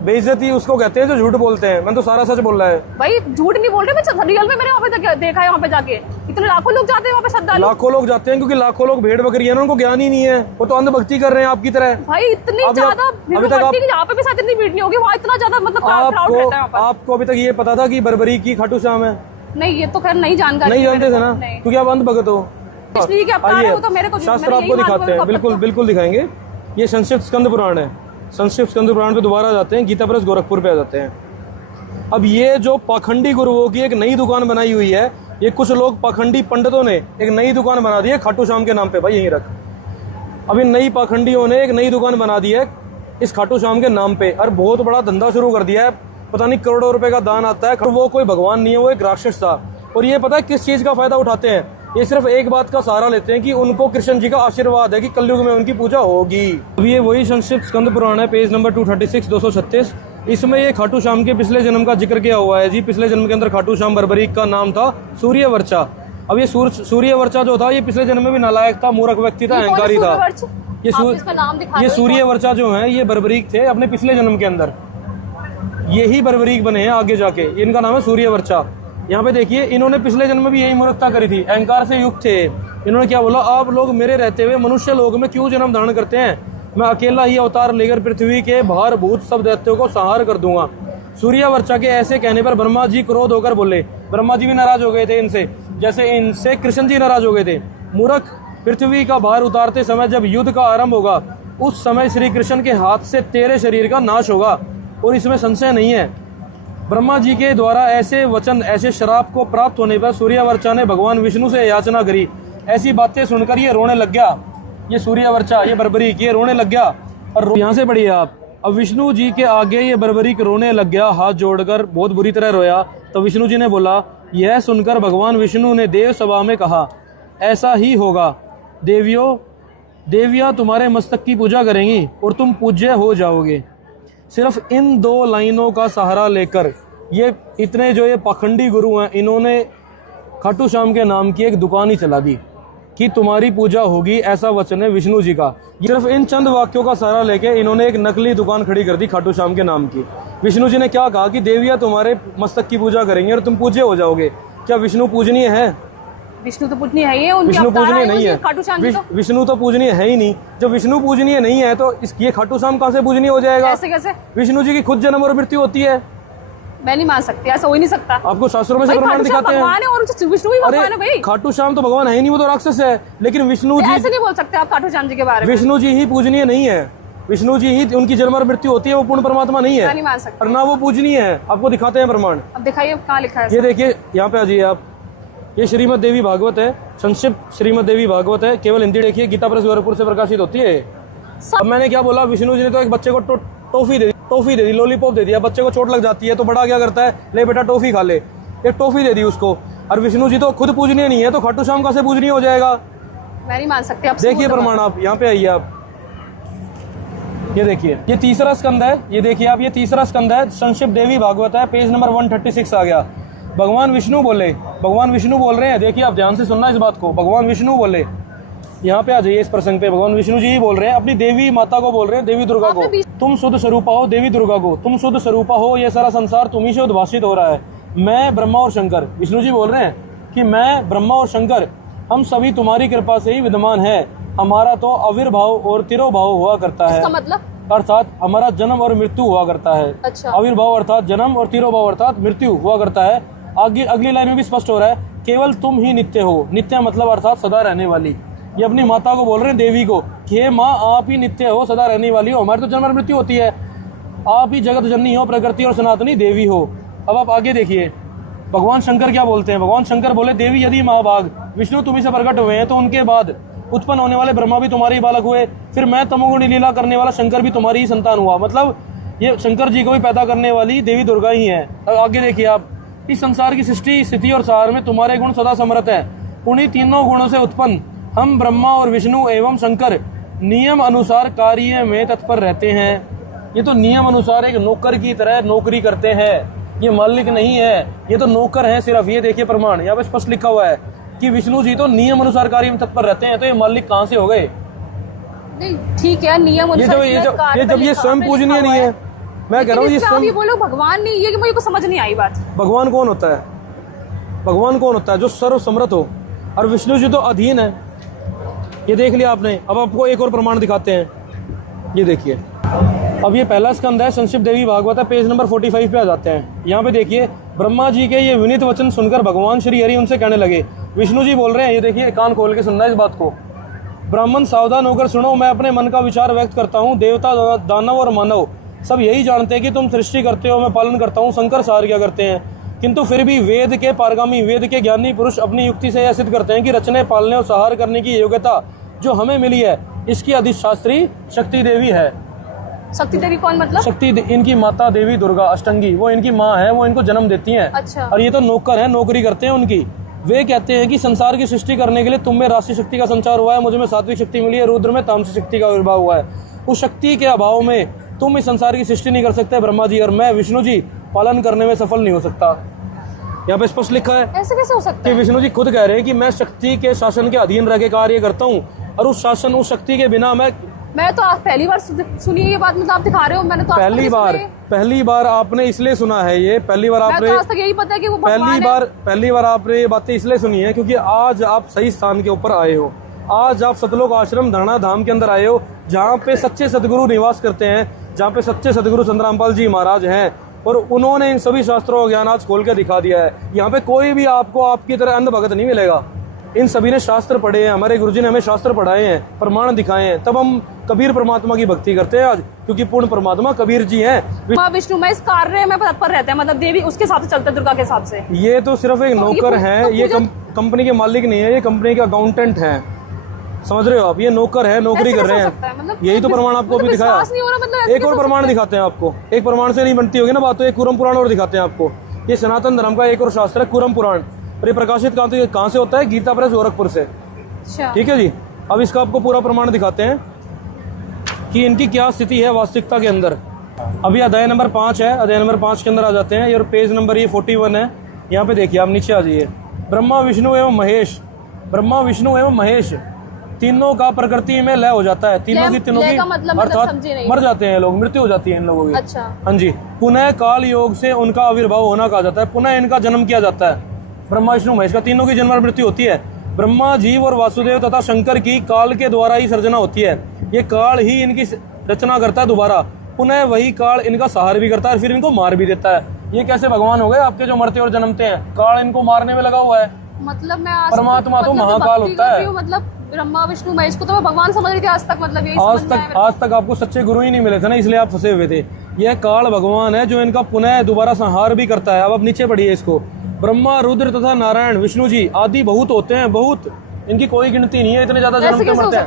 बेइज्जती उसको कहते हैं जो झूठ बोलते हैं। मैंने तो सारा सच बोल रहा है भाई, झूठ नहीं बोल रहे, मैं रियल में मैंने वहाँ पे देखा है। वहाँ पे जाके इतने लाखों लोग जाते हैं वहाँ पे, श्रद्धालु लाखों लोग जाते हैं, क्योंकि लाखों लोग भेड़ बकरी है ना, उनको ज्ञान ही नहीं है, वो तो अंधभक्ति कर रहे हैं आपकी तरह। भाई इतनी ज्यादा यहाँ पे भी शायद इतनी भीड़ नहीं होगी, वहाँ इतना ज्यादा मतलब क्राउड रहता है वहाँ पर। आपको अभी तक ये पता था कि बर्बरी की खाटू श्याम है? नहीं, ये तो खैर नहीं जानकारी, नहीं जानते थे ना, क्योंकि आप अंधभक्त हो। शास्त्र आपको दिखाते हैं, बिल्कुल बिल्कुल दिखाएंगे। ये संक्षिप्त स्कंद पुराण है। संक्षिप्त स्कंद पुराण पे दोबारा जाते हैं, गीता प्रेस गोरखपुर पे आ जाते हैं। अब ये जो पाखंडी गुरुओं की एक नई दुकान बनाई हुई है, ये कुछ लोग पाखंडी पंडितों ने एक नई दुकान बना दी है खाटू श्याम के नाम पे। भाई यहीं रख। अब इन नई पाखंडियों ने एक नई दुकान बना दी है इस खाटू श्याम के नाम पे, और बहुत बड़ा धंधा शुरू कर दिया है। पता नहीं करोड़ों रुपए का दान आता है। वो कोई भगवान नहीं है, वो एक राक्षस था। और ये पता है किस चीज का फायदा उठाते हैं? ये सिर्फ एक बात का सहारा लेते हैं कि उनको कृष्ण जी का आशीर्वाद है कि कलयुग में उनकी पूजा होगी। अब ये वही संक्षिप्त स्कंद पुराण है, पेज नंबर 236 236। इसमें ये खाटू श्याम के पिछले जन्म का जिक्र किया हुआ है जी। पिछले जन्म के अंदर खाटू श्याम बर्बरीक का नाम था सूर्यवर्चा। अब ये सूर्यवर्चा जो था, ये पिछले जन्म में भी नालायक था, मूर्ख व्यक्ति था, अहंकारी था। ये सूर्यवर्चा जो है ये बर्बरीक थे अपने पिछले जन्म के अंदर, यही बर्बरीक बने हैं आगे जाके। इनका नाम है सूर्यवर्चा। यहाँ पे देखिए, इन्होंने पिछले जन्म में भी यही मूर्खता करी थी, अहंकार से युक्त थे। इन्होंने क्या बोला, आप लोग मेरे रहते हुए मनुष्य लोग में क्यों जन्म धारण करते हैं? मैं अकेला ही अवतार लेकर पृथ्वी के भार भूत सब दैत्यों को संहार कर दूंगा। सूर्यवर्चा के ऐसे कहने पर ब्रह्मा जी क्रोध होकर बोले। ब्रह्मा जी भी नाराज हो गए थे इनसे, जैसे इनसे कृष्ण जी नाराज हो गए थे। मूर्ख, पृथ्वी का भार उतारते समय जब युद्ध का आरंभ होगा, उस समय श्री कृष्ण के हाथ से तेरे शरीर का नाश होगा, और इसमें संशय नहीं है। ब्रह्मा जी के द्वारा ऐसे वचन, ऐसे श्राप को प्राप्त होने पर सूर्यवर्चा ने भगवान विष्णु से याचना करी। ऐसी बातें सुनकर ये रोने लग गया, ये सूर्यवर्चा, ये बर्बरीक, ये रोने लग गया। और यहाँ से पढ़िए आप, अब विष्णु जी के आगे ये बर्बरीक रोने लग गया, हाथ जोड़कर बहुत बुरी तरह रोया। तो विष्णु जी ने बोला, यह सुनकर भगवान विष्णु ने देव सभा में कहा, ऐसा ही होगा देवियाँ तुम्हारे मस्तक की पूजा करेंगी और तुम पूज्य हो जाओगे। सिर्फ इन 2 लाइनों का सहारा लेकर ये इतने जो ये पाखंडी गुरु हैं, इन्होंने खाटू श्याम के नाम की एक दुकान ही चला दी कि तुम्हारी पूजा होगी, ऐसा वचन है विष्णु जी का। सिर्फ इन चंद वाक्यों का सहारा लेके इन्होंने एक नकली दुकान खड़ी कर दी खाटू श्याम के नाम की। विष्णु जी ने क्या कहा कि देवियाँ तुम्हारे मस्तक की पूजा करेंगे और तुम पूज्य हो जाओगे। क्या विष्णु पूजनीय है? विष्णु तो पूजनीय है ही, उनके विष्णु अवतार पूजनीय हैं, नहीं है। खाटू श्याम जी तो विष्णु तो पूजनीय है ही नहीं। जब विष्णु पूजनीय नहीं है तो ये खाटू श्याम कहाँ से पूजनीय हो जाएगा? ऐसे कैसे? विष्णु जी की खुद जन्म और मृत्यु होती है। मैं नहीं मान सकती, ऐसा हो ही नहीं सकता। आपको शास्त्रों में से भाई, प्रमाण खाटू श्याम दिखाते हैं। भगवान है और विष्णु भी भगवान है भाई। खाटू श्याम तो भगवान है ही नहीं, वो तो राक्षस है। लेकिन विष्णु जी, ऐसे नहीं बोल सकते आप खाटू श्याम जी के बारे में। विष्णु जी ही पूजनीय नहीं है। विष्णु जी ही उनकी जन्म और मृत्यु होती है, वो पूर्ण परमात्मा नहीं मैं है नहीं मान सकती। और ना वो पूजनीय है। आपको दिखाते हैं प्रमाण। अब दिखाइए कहाँ लिखा है। ये देखिए, यहाँ पे आ जाइए आप। ये श्रीमद देवी भागवत है, संक्षिप्त श्रीमद देवी भागवत है, केवल हिंदी देखिए, गीता प्रेस गोरखपुर से प्रकाशित होती है। अब मैंने क्या बोला, विष्णु जी ने तो एक बच्चे को टॉफी दे दी, लॉलीपॉप दे दिया। बच्चे को चोट लग जाती है तो बड़ा क्या करता है, ले बेटा टॉफी खा ले, एक टॉफी दे दी उसको। और विष्णु जी तो खुद पूजनीय नहीं है, तो खाटू श्याम कैसे पूजनीय हो जाएगा? मैं नहीं मान सकती। देखिए प्रमाण, आप यहाँ पे आइए। आप ये देखिए, ये तीसरा स्कंद है। ये देखिए आप, ये तीसरा स्कंद है, संक्षिप्त देवी भागवत है, पेज नंबर 136 आ गया। भगवान विष्णु बोले, भगवान विष्णु बोल रहे हैं। देखिए आप ध्यान से सुनना इस बात को। भगवान विष्णु बोले, यहाँ पे आ जाइए इस प्रसंग पे। भगवान विष्णु जी ही बोल रहे हैं, अपनी देवी माता को बोल रहे हैं, देवी दुर्गा को, तुम शुद्ध स्वरूपा हो। देवी दुर्गा को, तुम शुद्ध स्वरूपा हो, ये सारा संसार तुम्ही से उद्भाषित हो रहा है। मैं ब्रह्मा और शंकर, विष्णु जी बोल रहे हैं कि मैं ब्रह्मा और शंकर, हम सभी तुम्हारी कृपा से ही विद्यमान है। हमारा तो आविर्भाव और तिरोभाव हुआ करता है। इसका मतलब? अर्थात हमारा जन्म और मृत्यु हुआ करता है। अच्छा। आविर्भाव अर्थात जन्म और तिरोभाव अर्थात मृत्यु हुआ करता है। आगे अगली लाइन में भी स्पष्ट हो रहा है, केवल तुम ही नित्य हो। नित्य मतलब अर्थात सदा रहने वाली। ये अपनी माता को बोल रहे हैं, देवी को, कि हे माँ, आप ही नित्य हो, सदा रहने वाली हो। हमारी तो जन्म और मृत्यु होती है, आप ही जगत जननी हो, प्रकृति और सनातनी देवी हो। अब आप आगे देखिए, भगवान शंकर क्या बोलते हैं। भगवान शंकर बोले, देवी यदि महाभाग, विष्णु तुम्ही से प्रकट हुए हैं, तो उनके बाद उत्पन्न होने वाले ब्रह्मा भी तुम्हारे ही बालक हुए। फिर मैं तमोगुणी लीला करने वाला शंकर भी तुम्हारी ही संतान हुआ। मतलब ये शंकर जी को भी पैदा करने वाली देवी दुर्गा ही है। अब आगे देखिए आप, इस संसार की सृष्टि, स्थिति और सार में तुम्हारे गुण सदा समर्थ है। उन्हीं तीनों गुणों से उत्पन्न हम ब्रह्मा और विष्णु एवं शंकर नियम अनुसार कार्य में तत्पर रहते हैं। ये तो नियम अनुसार एक नौकर की तरह नौकरी करते हैं, ये मालिक नहीं है, ये तो नौकर है सिर्फ। ये देखिए प्रमाण, यहाँ पे स्पष्ट लिखा हुआ है कि विष्णु जी तो नियम अनुसार कार्य में तत्पर रहते हैं। तो ये मालिक कहाँ से हो गए? नहीं ठीक है, नियम ये जब ये स्वयं पूजनीय नहीं है, मैं कह रहा हूँ ये स्वयं। बोलो भगवान नहीं, ये मुझे को समझ नहीं आई बात। भगवान कौन होता है? भगवान कौन होता है? जो सर्व समर्थ हो, और विष्णु जी तो अधीन है। ये देख लिया आपने। अब आपको एक और प्रमाण दिखाते हैं। ये देखिए, अब ये पहला स्कंद है, संक्षिप्त देवी भागवत है, पेज नंबर 45 पे आ जाते हैं। यहाँ पे देखिए, ब्रह्मा जी के ये विनीत वचन सुनकर भगवान श्री हरि उनसे कहने लगे। विष्णु जी बोल रहे हैं, ये देखिए, कान खोल के सुनना इस बात को। ब्राह्मण सावधान होकर सुनो, मैं अपने मन का विचार व्यक्त करता हूँ। देवता, दानव और मानव सब यही जानते हैं कि तुम सृष्टि करते हो, मैं पालन करता हूँ। शंकर सार क्या करते हैं, किंतु फिर भी वेद के पारगामी, वेद के ज्ञानी पुरुष अपनी युक्ति से यह सिद्ध करते हैं कि रचने, पालने और संहार करने की योग्यता जो हमें मिली है, इसकी अधिष्ठात्री शक्ति देवी है। शक्ति देवी कौन मतलब? शक्ति इनकी माता देवी दुर्गा अष्टंगी, वो इनकी माँ है, वो इनको जन्म देती हैं। अच्छा। और ये तो नौकर है, नौकरी करते हैं उनकी। वे कहते हैं कि संसार की सृष्टि करने के लिए तुम में राशि शक्ति का संचार हुआ है, मुझ में सात्विक शक्ति मिली है, रुद्र में तामसिक शक्ति का आविर्भाव हुआ है। उस शक्ति के अभाव में तुम इस संसार की सृष्टि नहीं कर सकते ब्रह्मा जी, और मैं विष्णु जी पालन करने में सफल नहीं हो सकता। यहाँ पे स्पष्ट लिखा है। ऐसे कैसे हो सकता कि है? विष्णु जी खुद कह रहे हैं कि मैं शक्ति के शासन के अधीन रह के कार्य करता हूँ, और उस शासन, उस शक्ति के बिना मैं मैं तो आज पहली बार सुनी है ये बात, मतलब आप दिखा रहे हो, मैंने तो आज तक नहीं सुनी है। पहली बार आपने इसलिए सुना है ये, पहली बार आपने, मैं तो आज तक यही पता है कि वो भगवान है। पहली बार आपने ये बातें इसलिए सुनी है क्योंकि आज आप सही स्थान के ऊपर आए हो। आज आप सतलोक आश्रम धरना धाम के अंदर आए हो, जहाँ पे सच्चे सदगुरु निवास करते हैं, जहाँ पे सच्चे सदगुरु संत रामपाल जी महाराज हैं, और उन्होंने इन सभी शास्त्रों का ज्ञान आज खोल के दिखा दिया है। यहाँ पे कोई भी आपको आपकी तरह अंध भगत नहीं मिलेगा। इन सभी ने शास्त्र पढ़े हैं, हमारे गुरुजी ने हमें शास्त्र पढ़ाए हैं, प्रमाण दिखाए हैं, तब हम कबीर परमात्मा की भक्ति करते हैं आज, क्योंकि पूर्ण परमात्मा कबीर जी हैं। माँ विष्णु में इस कार्य में तत्पर रहते हैं, मतलब देवी उसके हिसाब से चलते हैं, दुर्गा के हिसाब से। ये तो सिर्फ एक नौकर है, ये कंपनी के मालिक नहीं है, ये कंपनी के अकाउंटेंट है, समझ रहे हो आप? ये नौकर है, नौकरी कर रहे हैं। मतलब यही तो प्रमाण आपको अभी दिखाया। एक और प्रमाण दिखाते हैं आपको, एक प्रमाण से नहीं बनती होगी ना बात, तो एक कूरम पुराण और दिखाते हैं आपको। ये सनातन धर्म का एक और शास्त्र है कूरम पुराण, और ये प्रकाशित कहाँ से होता है? गीता प्रेस गोरखपुर से। ठीक है जी। अब इसका आपको पूरा प्रमाण दिखाते हैं कि इनकी क्या स्थिति है वास्तविकता के अंदर। अभी अध्याय नंबर 5 है, अध्याय नंबर 5 के अंदर आ जाते हैं, और पेज नंबर ये 41 है। यहाँ पे देखिए, आप नीचे आ जाइए। ब्रह्मा विष्णु एवं महेश, ब्रह्मा विष्णु एवं महेश तीनों का प्रकृति में लय हो जाता है। तीनों की मतलब अर्थात मर जाते हैं लोग, मृत्यु हो जाती है इन लोगों की। अच्छा। हाँ जी। पुनः काल योग से उनका आविर्भाव होना कहा जाता है, पुनः इनका जन्म किया जाता है। ब्रह्मा विष्णु महेश का तीनों की जन्म और मृत्यु होती है। ब्रह्मा जीव और वासुदेव तथा शंकर की काल के द्वारा ही सर्जना होती है। ये काल ही इनकी रचना करता है दोबारा, पुनः वही काल इनका सहार भी करता है, फिर इनको मार भी देता है। ये कैसे भगवान हो गए आपके जो मरते और जन्मते हैं? काल इनको मारने में लगा हुआ है। मतलब मैं परमात्मा तो महाकाल होता है। मतलब ब्रह्मा विष्णु महेश को तो मैं भगवान समझ रही थी आज तक, मतलब यही आज तक आपको सच्चे गुरु ही नहीं मिले थे ना, इसलिए आप फंसे हुए थे। यह काल भगवान है जो इनका पुनः दोबारा संहार भी करता है। अब आप नीचे पढ़िए इसको। ब्रह्मा रुद्र तथा नारायण विष्णु जी आदि बहुत होते हैं, बहुत, इनकी कोई गिनती नहीं है, इतने ज्यादा जन्म के मरते हैं।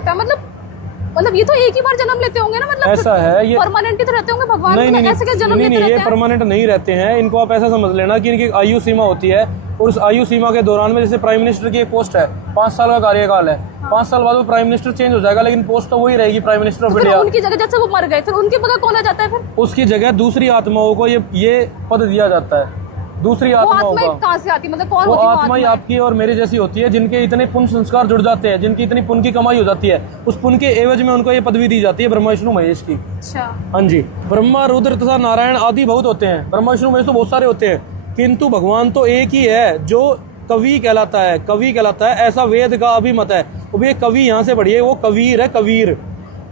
मतलब ये तो एक ही बार जन्म लेते होंगे ना, मतलब ऐसा है, ये परमानेंट ही तो रहते होंगे भगवान। नहीं, ऐसे कैसे जन्म लेते ये परमानेंट नहीं रहते हैं। इनको आप ऐसा समझ लेना कि इनकी आयु सीमा होती है, और उस आयु सीमा के दौरान में, जैसे प्राइम मिनिस्टर की एक पोस्ट है, 5 साल का कार्यकाल है, 5 साल बाद वो प्राइम मिनिस्टर चेंज हो जाएगा, लेकिन पोस्ट तो वही रहेगी, प्राइम मिनिस्टर ऑफ इंडिया। उनकी जगह जैसे वो मर गए, फिर उनकी जगह कौन आ जाता है? फिर उसकी जगह दूसरी आत्माओं को ये पद दिया जाता है। दूसरी आत्माओं का कहाँ से आती, मतलब कौन? वो आत्मा ही आपकी और मेरी जैसी होती है, जिनके इतने पुण्य संस्कार जुड़ जाते हैं, जिनकी इतनी पुण्य की कमाई हो जाती है, उस पुण्य के एवज में उनको ये पदवी दी जाती है ब्रह्मा विष्णु महेश की। अच्छा। हाँ जी। ब्रह्मा रुद्र तथा नारायण आदि बहुत होते हैं, ब्रह्मा विष्णु महेश तो बहुत सारे होते हैं, किंतु भगवान तो एक ही है जो कवि कहलाता है। कवि कहलाता है, ऐसा वेद का अभिमत है। वो ये कवि यहाँ से पढ़िए, वो कबीर है, कबीर।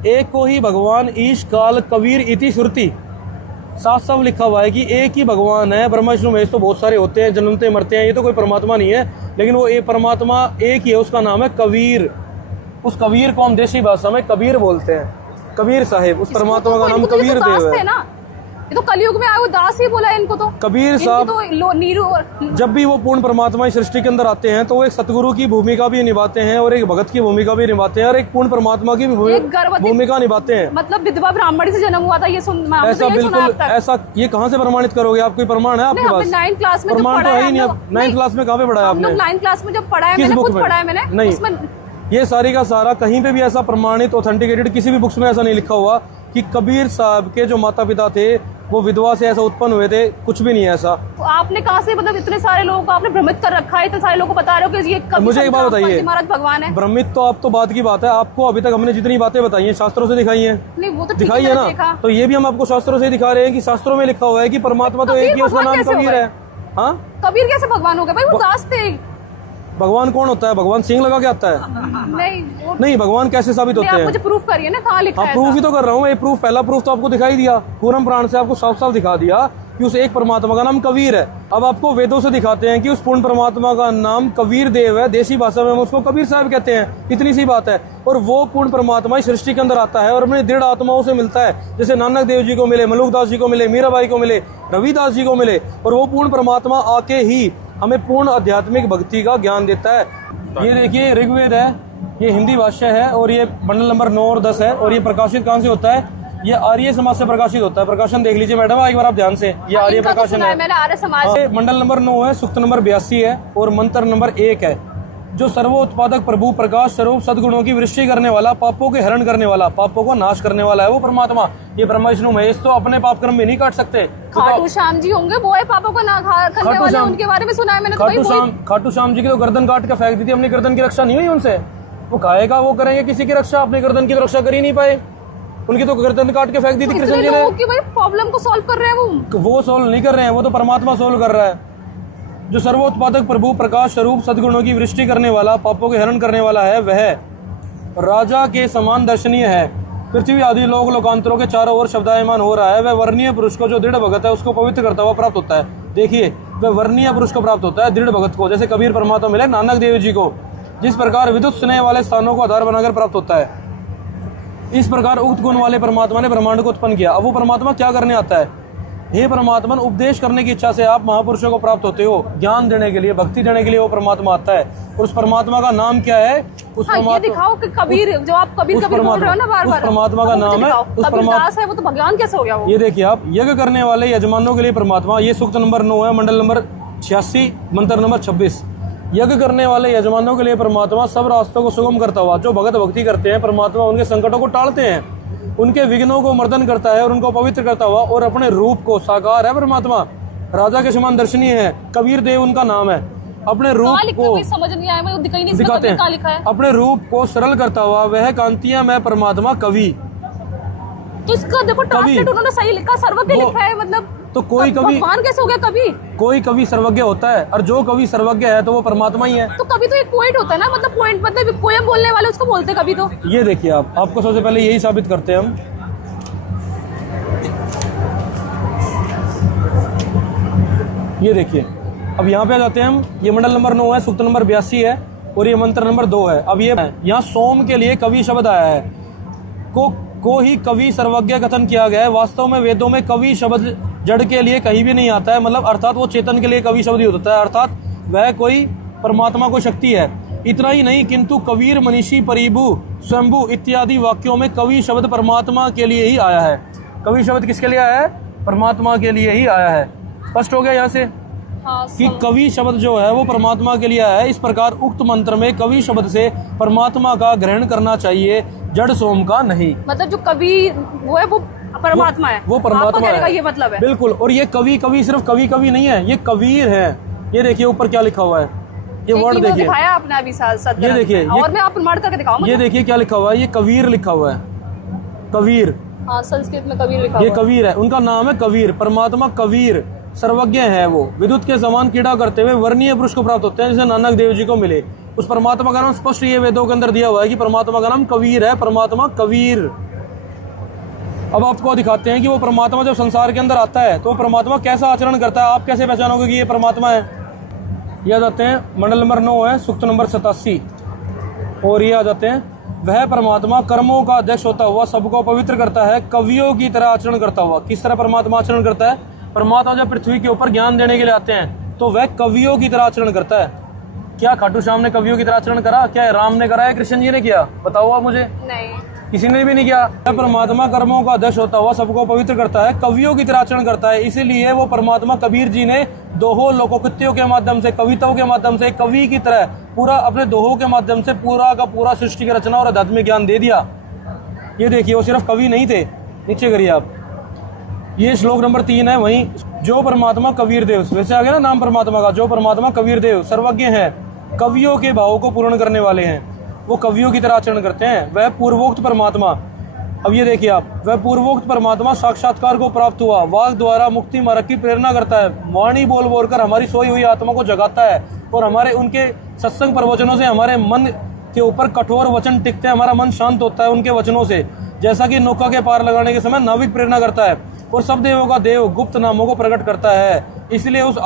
एक को ही भगवान ईश काल कबीर इति श्रुति, साफ साफ लिखा हुआ है कि एक ही भगवान है। ब्रह्मा विष्णु महेश तो बहुत सारे होते हैं, जन्मते मरते हैं, ये तो कोई परमात्मा नहीं है, लेकिन वो एक परमात्मा एक ही है, उसका नाम है कबीर। उस कबीर को हम देसी भाषा में कबीर बोलते हैं, कबीर साहिब। उस परमात्मा का नाम कबीर देव है। ये तो कलयुग में आए वो दास ही बोला है इनको तो। कबीर साहब जब भी वो पूर्ण परमात्मा इस सृष्टि के अंदर आते हैं, तो वो एक सतगुरु की भूमिका भी निभाते हैं, और एक भगत की भूमिका भी निभाते हैं, और एक पूर्ण परमात्मा की भूमिका निभाते हैं। मतलब विधवा ब्राह्मणी से जन्म हुआ था, ये ऐसा बिल्कुल ऐसा। ये कहाँ से प्रमाणित करोगे? आप कोई प्रमाण है आपके पास? 9th क्लास में प्रमाण तो है ही नहीं। 9th क्लास में कहाँ पे पढ़ा है आपने? 9th क्लास में जब पढ़ा है, किस बुक में? नहीं, ये सारी का सारा कहीं पे भी ऐसा प्रमाणित ऑथेंटिकेटेड किसी भी बुक्स में ऐसा नहीं लिखा हुआ कि कबीर साहब के जो माता पिता थे वो विधवा से ऐसा उत्पन्न हुए थे, कुछ भी नहीं है ऐसा। तो आपने कहाँ से, मतलब इतने सारे लोगों को आपने भ्रमित कर रखा है, इतने सारे लोगों को बता रहे हो कि ये कबीर, मुझे एक बात बताइए, महाराज भगवान है। भ्रमित तो आप तो बात की बात है, आपको अभी तक हमने जितनी बातें बताई हैं शास्त्रों से दिखाई है, नहीं वो तो दिखाई है ना, तो ये भी हम आपको शास्त्रों से दिखा रहे हैं कि शास्त्रों में लिखा हुआ है कि परमात्मा तो एक ही, उसका नाम कबीर है। हाँ, कबीर कैसे भगवान हो गए भाई? वो दास थे। भगवान कौन होता है? भगवान सिंह लगा के आता है? नहीं, भगवान कैसे साबित होते हैं? मुझे प्रूफ करिए ना, कहाँ लिखा है? प्रूफ ही तो कर रहा हूँ। प्रूफ, पहला प्रूफ तो आपको दिखाई दिया, पूरम प्राण से आपको साफ साफ दिखा दिया कि उस एक परमात्मा का नाम कबीर है। अब आपको वेदों से दिखाते हैं कि उस पूर्ण परमात्मा का नाम कबीर देव है, देसी भाषा में हम उसको कबीर साहब कहते हैं, इतनी सी बात है। और वो पूर्ण परमात्मा इस सृष्टि के अंदर आता है और अपने दृढ़ आत्माओं से मिलता है, जैसे नानक देव जी को मिले, मलुकदास जी को मिले, मीराबाई को मिले, रविदास जी को मिले, और वो पूर्ण परमात्मा आके ही हमें पूर्ण आध्यात्मिक भक्ति का ज्ञान देता है। ये देखिए ऋग्वेद है, ये हिंदी भाष्य है, और ये बंडल नंबर 9 और 10 है, और ये प्रकाशित कहाँ से होता है? ये आर्य समाज से प्रकाशित होता है। प्रकाशन देख लीजिए मैडम एक बार आप ध्यान से, ये आर्य प्रकाशन है। मैंने आर्य समाज। मंडल नंबर 9 है, सूक्त नंबर 82 है, और मंत्र नंबर 1 है। जो सर्वोत्पादक प्रभु प्रकाश स्वरूप सद्गुणों की वृष्टि करने वाला, पापों के हरण करने वाला, पापों को नाश करने वाला है वो परमात्मा। ये ब्रह्मा विष्णु महेश तो अपने पाप कर्म भी नहीं काट सकते। खाटू श्याम जी होंगे, वो है पापों को ना करने वाले, उनके बारे में सुना है मैंने। खाटू श्याम जी की तो गर्दन काट के फेंक दी थी, अपनी गर्दन की रक्षा नहीं हुई उनसे। वो खाएगा वो करेंगे किसी की रक्षा, अपनी गर्दन की तो रक्षा कर ही नहीं पाए। उनकी तो गर्दन काट के फेंक दी थी तो कृष्ण इतने जी ने। लोगों की भाई प्रॉब्लम को सॉल्व कर रहे हैं वो सोल्व नहीं कर रहे हैं, वो तो परमात्मा सोल्व कर रहा है। जो सर्वोत्पादक प्रभु प्रकाश स्वरूप सद्गुणों की वृष्टि करने वाला, पापों के हरण करने वाला है, वह राजा के समान दर्शनीय है। पृथ्वी आदि लोक लोकांतरों के चारों ओर शब्दायमान हो रहा है। वह वर्णीय पुरुष को जो दृढ़ भगत है उसको पवित्र करता हुआ प्राप्त होता है। देखिए, वह वर्णीय पुरुष को प्राप्त होता है, दृढ़ भगत को, जैसे कबीर परमात्मा मिले नानक देव जी को। जिस प्रकार विद्युत स्नेह वाले स्थानों को आधार बनाकर प्राप्त होता है, इस प्रकार उक्त गुण वाले परमात्मा ने ब्रह्मांड को उत्पन्न किया। अब वो परमात्मा क्या करने आता है? हे परमात्मा, उपदेश करने की इच्छा से आप महापुरुषों को प्राप्त होते हो। ज्ञान देने के लिए, भक्ति देने के लिए वो परमात्मा आता है। और उस परमात्मा का नाम क्या है? उस ये दिखाओ कि कबीर, जो आप कबीर कबीर बोल रहे हो ना बार बार, उस परमात्मा का नाम है, उस कबीरदास है, वो तो भगवान कैसे हो गया वो? ये देखिए आप, यज्ञ करने वाले यजमानों के लिए परमात्मा। ये सूक्त नंबर 9 है, मंडल नंबर 86, मंत्र नंबर 26। यज्ञ करने वाले यजमानों के लिए परमात्मा सब रास्तों को सुगम करता हुआ, जो भगत भक्ति करते हैं, परमात्मा उनके संकटों को टालते हैं, उनके विघ्नों को मर्दन करता है और उनको पवित्र करता हुआ, और अपने रूप को साकार है परमात्मा, राजा के समान दर्शनीय है। कबीर देव उनका नाम है। अपने रूप को समझ नहीं आया, मैं दिखाई नहीं दिखाते हैं, कहाँ लिखा है? अपने रूप को सरल करता हुआ वह कांतियां मैं परमात्मा कवि। तो इसका देखो ट्रांसलेट उन्होंने सही लिखा, सर्वज्ञ लिखा है, मतलब तो कोई कवि, भगवान कैसे हो गया कवि? कोई कवि सर्वज्ञ होता है, और जो कवि सर्वज्ञ है तो वो परमात्मा ही है। तो कवि तो एक पोएट होता है ना, मतलब पोएट मतलब पोएम बोलने वाले उसको बोलते हैं कवि। तो ये देखिए आप, आपको सबसे पहले यही साबित करते हैं हम। ये देखिए, अब यहाँ पे आ जाते हैं हम। ये मंडल नंबर 9 है, सूक्त नंबर 82 है, और ये मंत्र नंबर 2 है। अब ये यहाँ सोम के लिए कवि शब्द आया है, को ही कवि सर्वज्ञ कथन किया गया है। वास्तव में वेदों में कवि शब्द जड़ के लिए कहीं भी नहीं आता है, मतलब अर्थात वो चेतन के लिए कवि शब्द यूज होता है, अर्थात वह कोई परमात्मा को शक्ति है। इतना ही नहीं, किंतु कबीर, मनीषी, परिभु, स्वयंभू इत्यादि वाक्यों में कवि शब्द परमात्मा के लिए ही आया है। कवि शब्द किसके लिए आया है? परमात्मा के लिए ही आया है। स्पष्ट हो गया यहाँ से कि कवि शब्द जो है वो परमात्मा के लिए आया है। इस प्रकार उक्त मंत्र में कवि शब्द से परमात्मा का ग्रहण करना चाहिए, जड़ सोम का नहीं। मतलब जो कवि वो है वो परमात्मा है, वो परमात्मा है, ये मतलब है। बिल्कुल। और ये कवि सिर्फ कवि नहीं है, ये कबीर है। ये देखिए ऊपर क्या लिखा हुआ है, ये वर्ड देखिए, दिखाया आपने अभी साथ। ये देखिए, और मैं आप प्रमाण करके दिखाऊं। ये देखिए क्या लिखा हुआ है, ये कबीर लिखा हुआ है, कबीर। हाँ, संस्कृत में कबीर लिखा हुआ है। ये कबीर है, उनका नाम है कबीर। परमात्मा कबीर सर्वज्ञ है। वो विद्युत के समान क्रीड़ा करते हुए वर्णीय पुरुष को प्राप्त होते हैं, जिसे नानक देव जी को मिले। उस परमात्मा का नाम स्पष्ट ये वेदों के अंदर दिया हुआ है कि परमात्मा का नाम कबीर है, परमात्मा कबीर। अब आपको दिखाते हैं कि वो परमात्मा जब संसार के अंदर आता है तो परमात्मा कैसा आचरण करता है। आप कैसे पहचानोगे कि ये परमात्मा है? ये आ जाते हैं मंडल नंबर 9 है, सूक्त नंबर 87, और ये आ जाते हैं, वह परमात्मा कर्मों का अध्यक्ष होता हुआ सबको पवित्र करता है, कवियों की तरह आचरण करता हुआ। किस तरह परमात्मा आचरण करता है? परमात्मा जब पृथ्वी के ऊपर ज्ञान देने के लिए आते हैं तो वह कवियों की तरह आचरण करता है। क्या खाटू श्याम ने कवियों की तरह आचरण करा? क्या राम ने करा है, कृष्ण जी ने किया? बताओ आप मुझे। नहीं, किसी ने भी नहीं किया। परमात्मा कर्मों का अध्यक्ष होता हुआ सबको पवित्र करता है, कवियों की तरह आचरण करता है। इसीलिए वो परमात्मा कबीर जी ने दोहों लोकोक्तियों के माध्यम से, कविताओं के माध्यम से, कवि की तरह पूरा अपने दोहों के माध्यम से पूरा का पूरा सृष्टि की रचना और आध्यात्मिक ज्ञान दे दिया। ये देखिए, वो सिर्फ कवि नहीं थे। नीचे करिए आप, ये श्लोक नंबर 3 है। वहीं जो परमात्मा कबीर देव, वैसे आ गया ना नाम परमात्मा का, जो परमात्मा कबीर देव सर्वज्ञ हैं, कवियों के भावों को पूर्ण करने वाले हैं, वो कवियों की तरह आचरण करते हैं। वह पूर्वोक्त परमात्मा, अब ये देखिए आप, वह पूर्वोक्त परमात्मा साक्षात्कार को प्राप्त हुआ, वाक द्वारा मुक्ति मार्ग की प्रेरणा करता है, वाणी बोल बोल कर हमारी सोई हुई आत्मा को जगाता है, और हमारे उनके सत्संग प्रवचनों से हमारे मन के ऊपर कठोर वचन टिकते हैं, हमारा मन शांत होता है उनके वचनों से। जैसा कि नौका के पार लगाने के समय नाविक प्रेरणा करता है, और सब देवों का देव गुप्त नामों को प्रकट करता है। इसलिए उस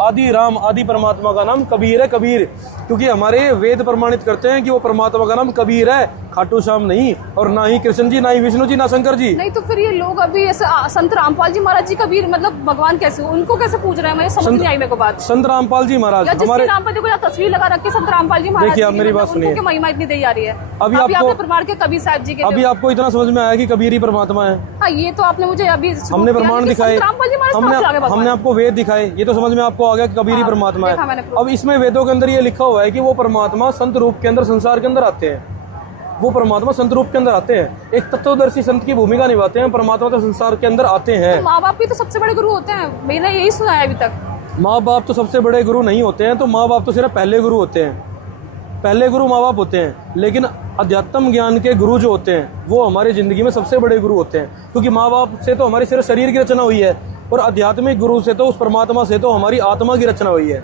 आदि राम, आदि परमात्मा का नाम कबीर है। कबीर क्योंकि हमारे वेद प्रमाणित करते हैं कि वो परमात्मा का नाम कबीर है, खाटू श्याम नहीं, और ना ही कृष्ण जी, ना ही विष्णु जी, ना शंकर जी। नहीं तो फिर ये लोग अभी ऐसे संत रामपाल जी महाराज जी कबीर मतलब भगवान कैसे, उनको कैसे पूछ रहे हैं? मुझे समझ नहीं आई मेरे को बात। संत रामपाल जी महाराज हमारे नाम पर देखो तस्वीर लगा रखी संत रामपाल जी महाराज। देखिए आप मेरी बात सुनिए, महिमा इतनी दी जा रही है। अभी आपको प्रमाण के कबीर साहब जी के, अभी आपको इतना समझ में आया कि कबीर ही परमात्मा है? हाँ, ये तो आपने मुझे अभी हमने प्रमाण दिखाए, हमने आपको वेद दिखाए, ये तो समझ में आपको आ गया कि कबीर ही परमात्मा है। अब इसमें वेदों के अंदर ये लिखा हुआ है कि वो परमात्मा संत रूप के अंदर संसार के अंदर आते हैं, वो परमात्मा संत रूप के अंदर आते हैं, एक तत्वदर्शी संत की भूमिका निभाते हैं, परमात्मा तो संसार के अंदर आते हैं। माँ बाप भी तो सबसे बड़े गुरु होते हैं, मैंने यही सुना है अभी तक। माँ बाप तो सबसे बड़े गुरु नहीं होते हैं, तो माँ बाप तो सिर्फ पहले गुरु होते हैं, पहले गुरु माँ बाप होते हैं। लेकिन अध्यात्म ज्ञान के गुरु जो होते हैं वो हमारी ज़िंदगी में सबसे बड़े गुरु होते हैं, क्योंकि माँ बाप से तो हमारी सिर्फ शरीर की रचना हुई है, और आध्यात्मिक गुरु से तो, उस परमात्मा से तो हमारी आत्मा की रचना हुई है।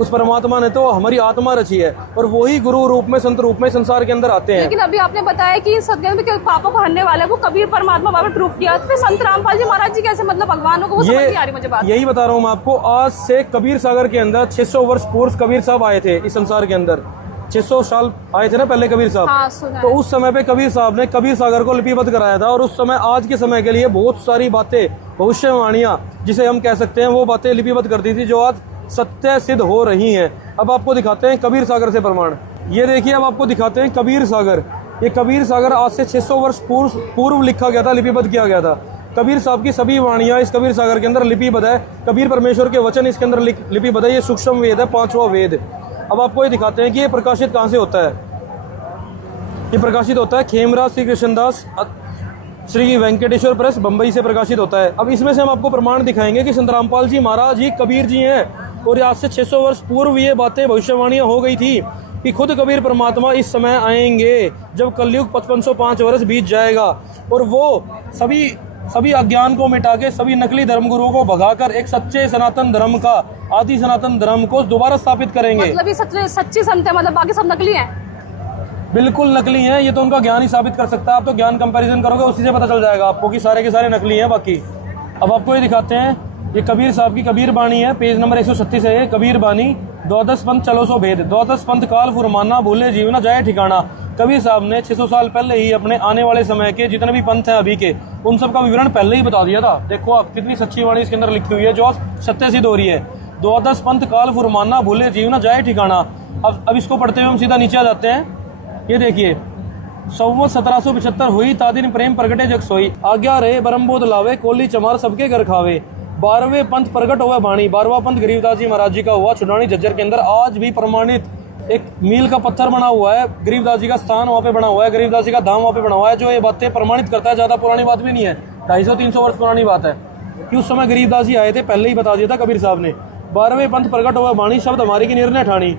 उस परमात्मा ने तो हमारी आत्मा रची है, और वही गुरु रूप में, संत रूप में संसार के अंदर आते हैं। लेकिन अभी आपने बताया कि सदगुरु के पापों को हरने वाले वो कबीर परमात्मा बाबा प्रूफ किया, तो फिर संत रामपाल जी महाराज जी कैसे मतलब भगवानों को, वो समझ नहीं आ रही मुझे बात। यही बता रहा हूँ मैं आपको। आज से कबीर सागर के अंदर 600 वर्ष पूर्व कबीर साहब आए थे इस संसार के अंदर। 600 साल आए थे ना पहले कबीर साहब। हाँ, सुना तो है। उस समय पे कबीर साहब ने कबीर सागर को लिपिबद्ध कराया था, और उस समय आज के समय के लिए बहुत सारी बातें, भविष्यवाणियां जिसे हम कह सकते हैं, वो बातें लिपिबद्ध कर दी थी जो आज सत्य सिद्ध हो रही हैं। अब आपको दिखाते हैं कबीर सागर से प्रमाण। ये देखिए, अब आपको दिखाते हैं कबीर सागर। ये कबीर सागर आज से 600 वर्ष पूर्व लिखा गया था, लिपिबद्ध किया गया था। कबीर साहब की सभी वाणियां इस कबीर सागर के अंदर लिपिबद्ध है। कबीर परमेश्वर के वचन इसके अंदर लिपिबद्ध है। ये सूक्ष्म वेद है, 5वां वेद। अब आपको ये दिखाते हैं कि ये प्रकाशित कहाँ से होता है। ये प्रकाशित होता है खेमराज श्री कृष्णदास श्री वेंकटेश्वर प्रेस, बंबई से प्रकाशित होता है। अब इसमें से हम आपको प्रमाण दिखाएंगे कि संत रामपाल जी महाराज ही कबीर जी हैं, और आज से 600 वर्ष पूर्व ये बातें, भविष्यवाणियां हो गई थी कि खुद कबीर परमात्मा इस समय आएंगे जब कलयुग 5505 वर्ष बीत जाएगा, और वो सभी अज्ञान को मिटा के, सभी नकली धर्म गुरुओं को भगाकर एक सच्चे सनातन धर्म का, आदि सनातन धर्म को दोबारा स्थापित करेंगे। मतलब ये सच्ची संत है, मतलब बाकी सब नकली हैं। बिल्कुल नकली हैं, ये तो उनका ज्ञान ही साबित कर सकता है। आप तो ज्ञान कंपैरिजन करोगे, उसी से पता चल जाएगा आपको कि सारे के सारे नकली हैं बाकी। अब आपको ये दिखाते हैं, ये कबीर साहब की कबीर बाणी है, पेज नंबर 136 है। कबीर बाणी, द्वादश पंथ चलो सो भेद, द्वादश पंथ काल फुरमाना, भूले जीवना जाए ठिकाना। कबीर साहब ने 600 साल पहले ही अपने आने वाले समय के जितने भी पंथ हैं अभी के, उन सब का विवरण पहले ही बता दिया था। देखो आप, कितनी सच्ची वाणी इसके अंदर लिखी हुई है जो सत्य सिद्ध हो रही है। द्वादश पंथ काल फुरमाना, भूले जीवना जाए ठिकाना। अब इसको पढ़ते हुए हम सीधा नीचे आ जाते हैं। ये देखिए, 1775 हुई तादिन प्रेम प्रगटे जग सोई, आज्ञा रहे बरमबोध लावे, कोली चमार सबके घर खावे। 12वें पंथ प्रकट हुआ बाणी, 12वां पंथ गरीबदास जी महाराज जी का हुआ छुड़ानी झज्जर के अंदर। आज भी प्रमाणित एक मील का पत्थर बना हुआ है, गरीबदास जी का स्थान वहाँ पे बना हुआ है, गरीबदास जी का धाम वहाँ पे बना हुआ है, जो ये बातें प्रमाणित करता है। ज्यादा पुरानी बात भी नहीं है, 250-300 वर्ष पुरानी बात है कि उस समय गरीबदास जी आए थे, पहले ही बता दिया था कबीर साहब ने। 12वें पंथ प्रकट हुआ बाणी, शब्द हमारी की निर्णय ठानी।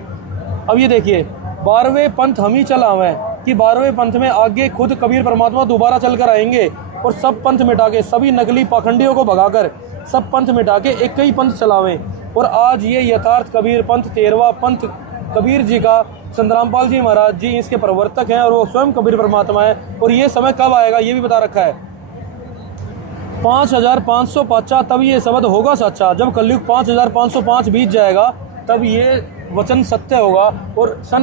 अब ये देखिए, 12वें पंथ हम ही चलावे कि 12वें पंथ में आगे खुद कबीर परमात्मा दोबारा चलकर आएंगे, और सब पंथ मिटा के, सभी नकली पाखंडियों को भगाकर, सब पंथ मिटा के एक ही पंथ चलावें। और आज ये यथार्थ कबीर पंथ, 13वां पंथ कबीर जी का, संत रामपाल जी महाराज जी इसके प्रवर्तक हैं, और वो स्वयं कबीर परमात्मा है। और ये समय कब आएगा ये भी बता रखा है, 5505 तब ये शब्द होगा सच्चा। जब कलयुग 5505 बीत जाएगा तब ये वचन सत्य होगा। और सन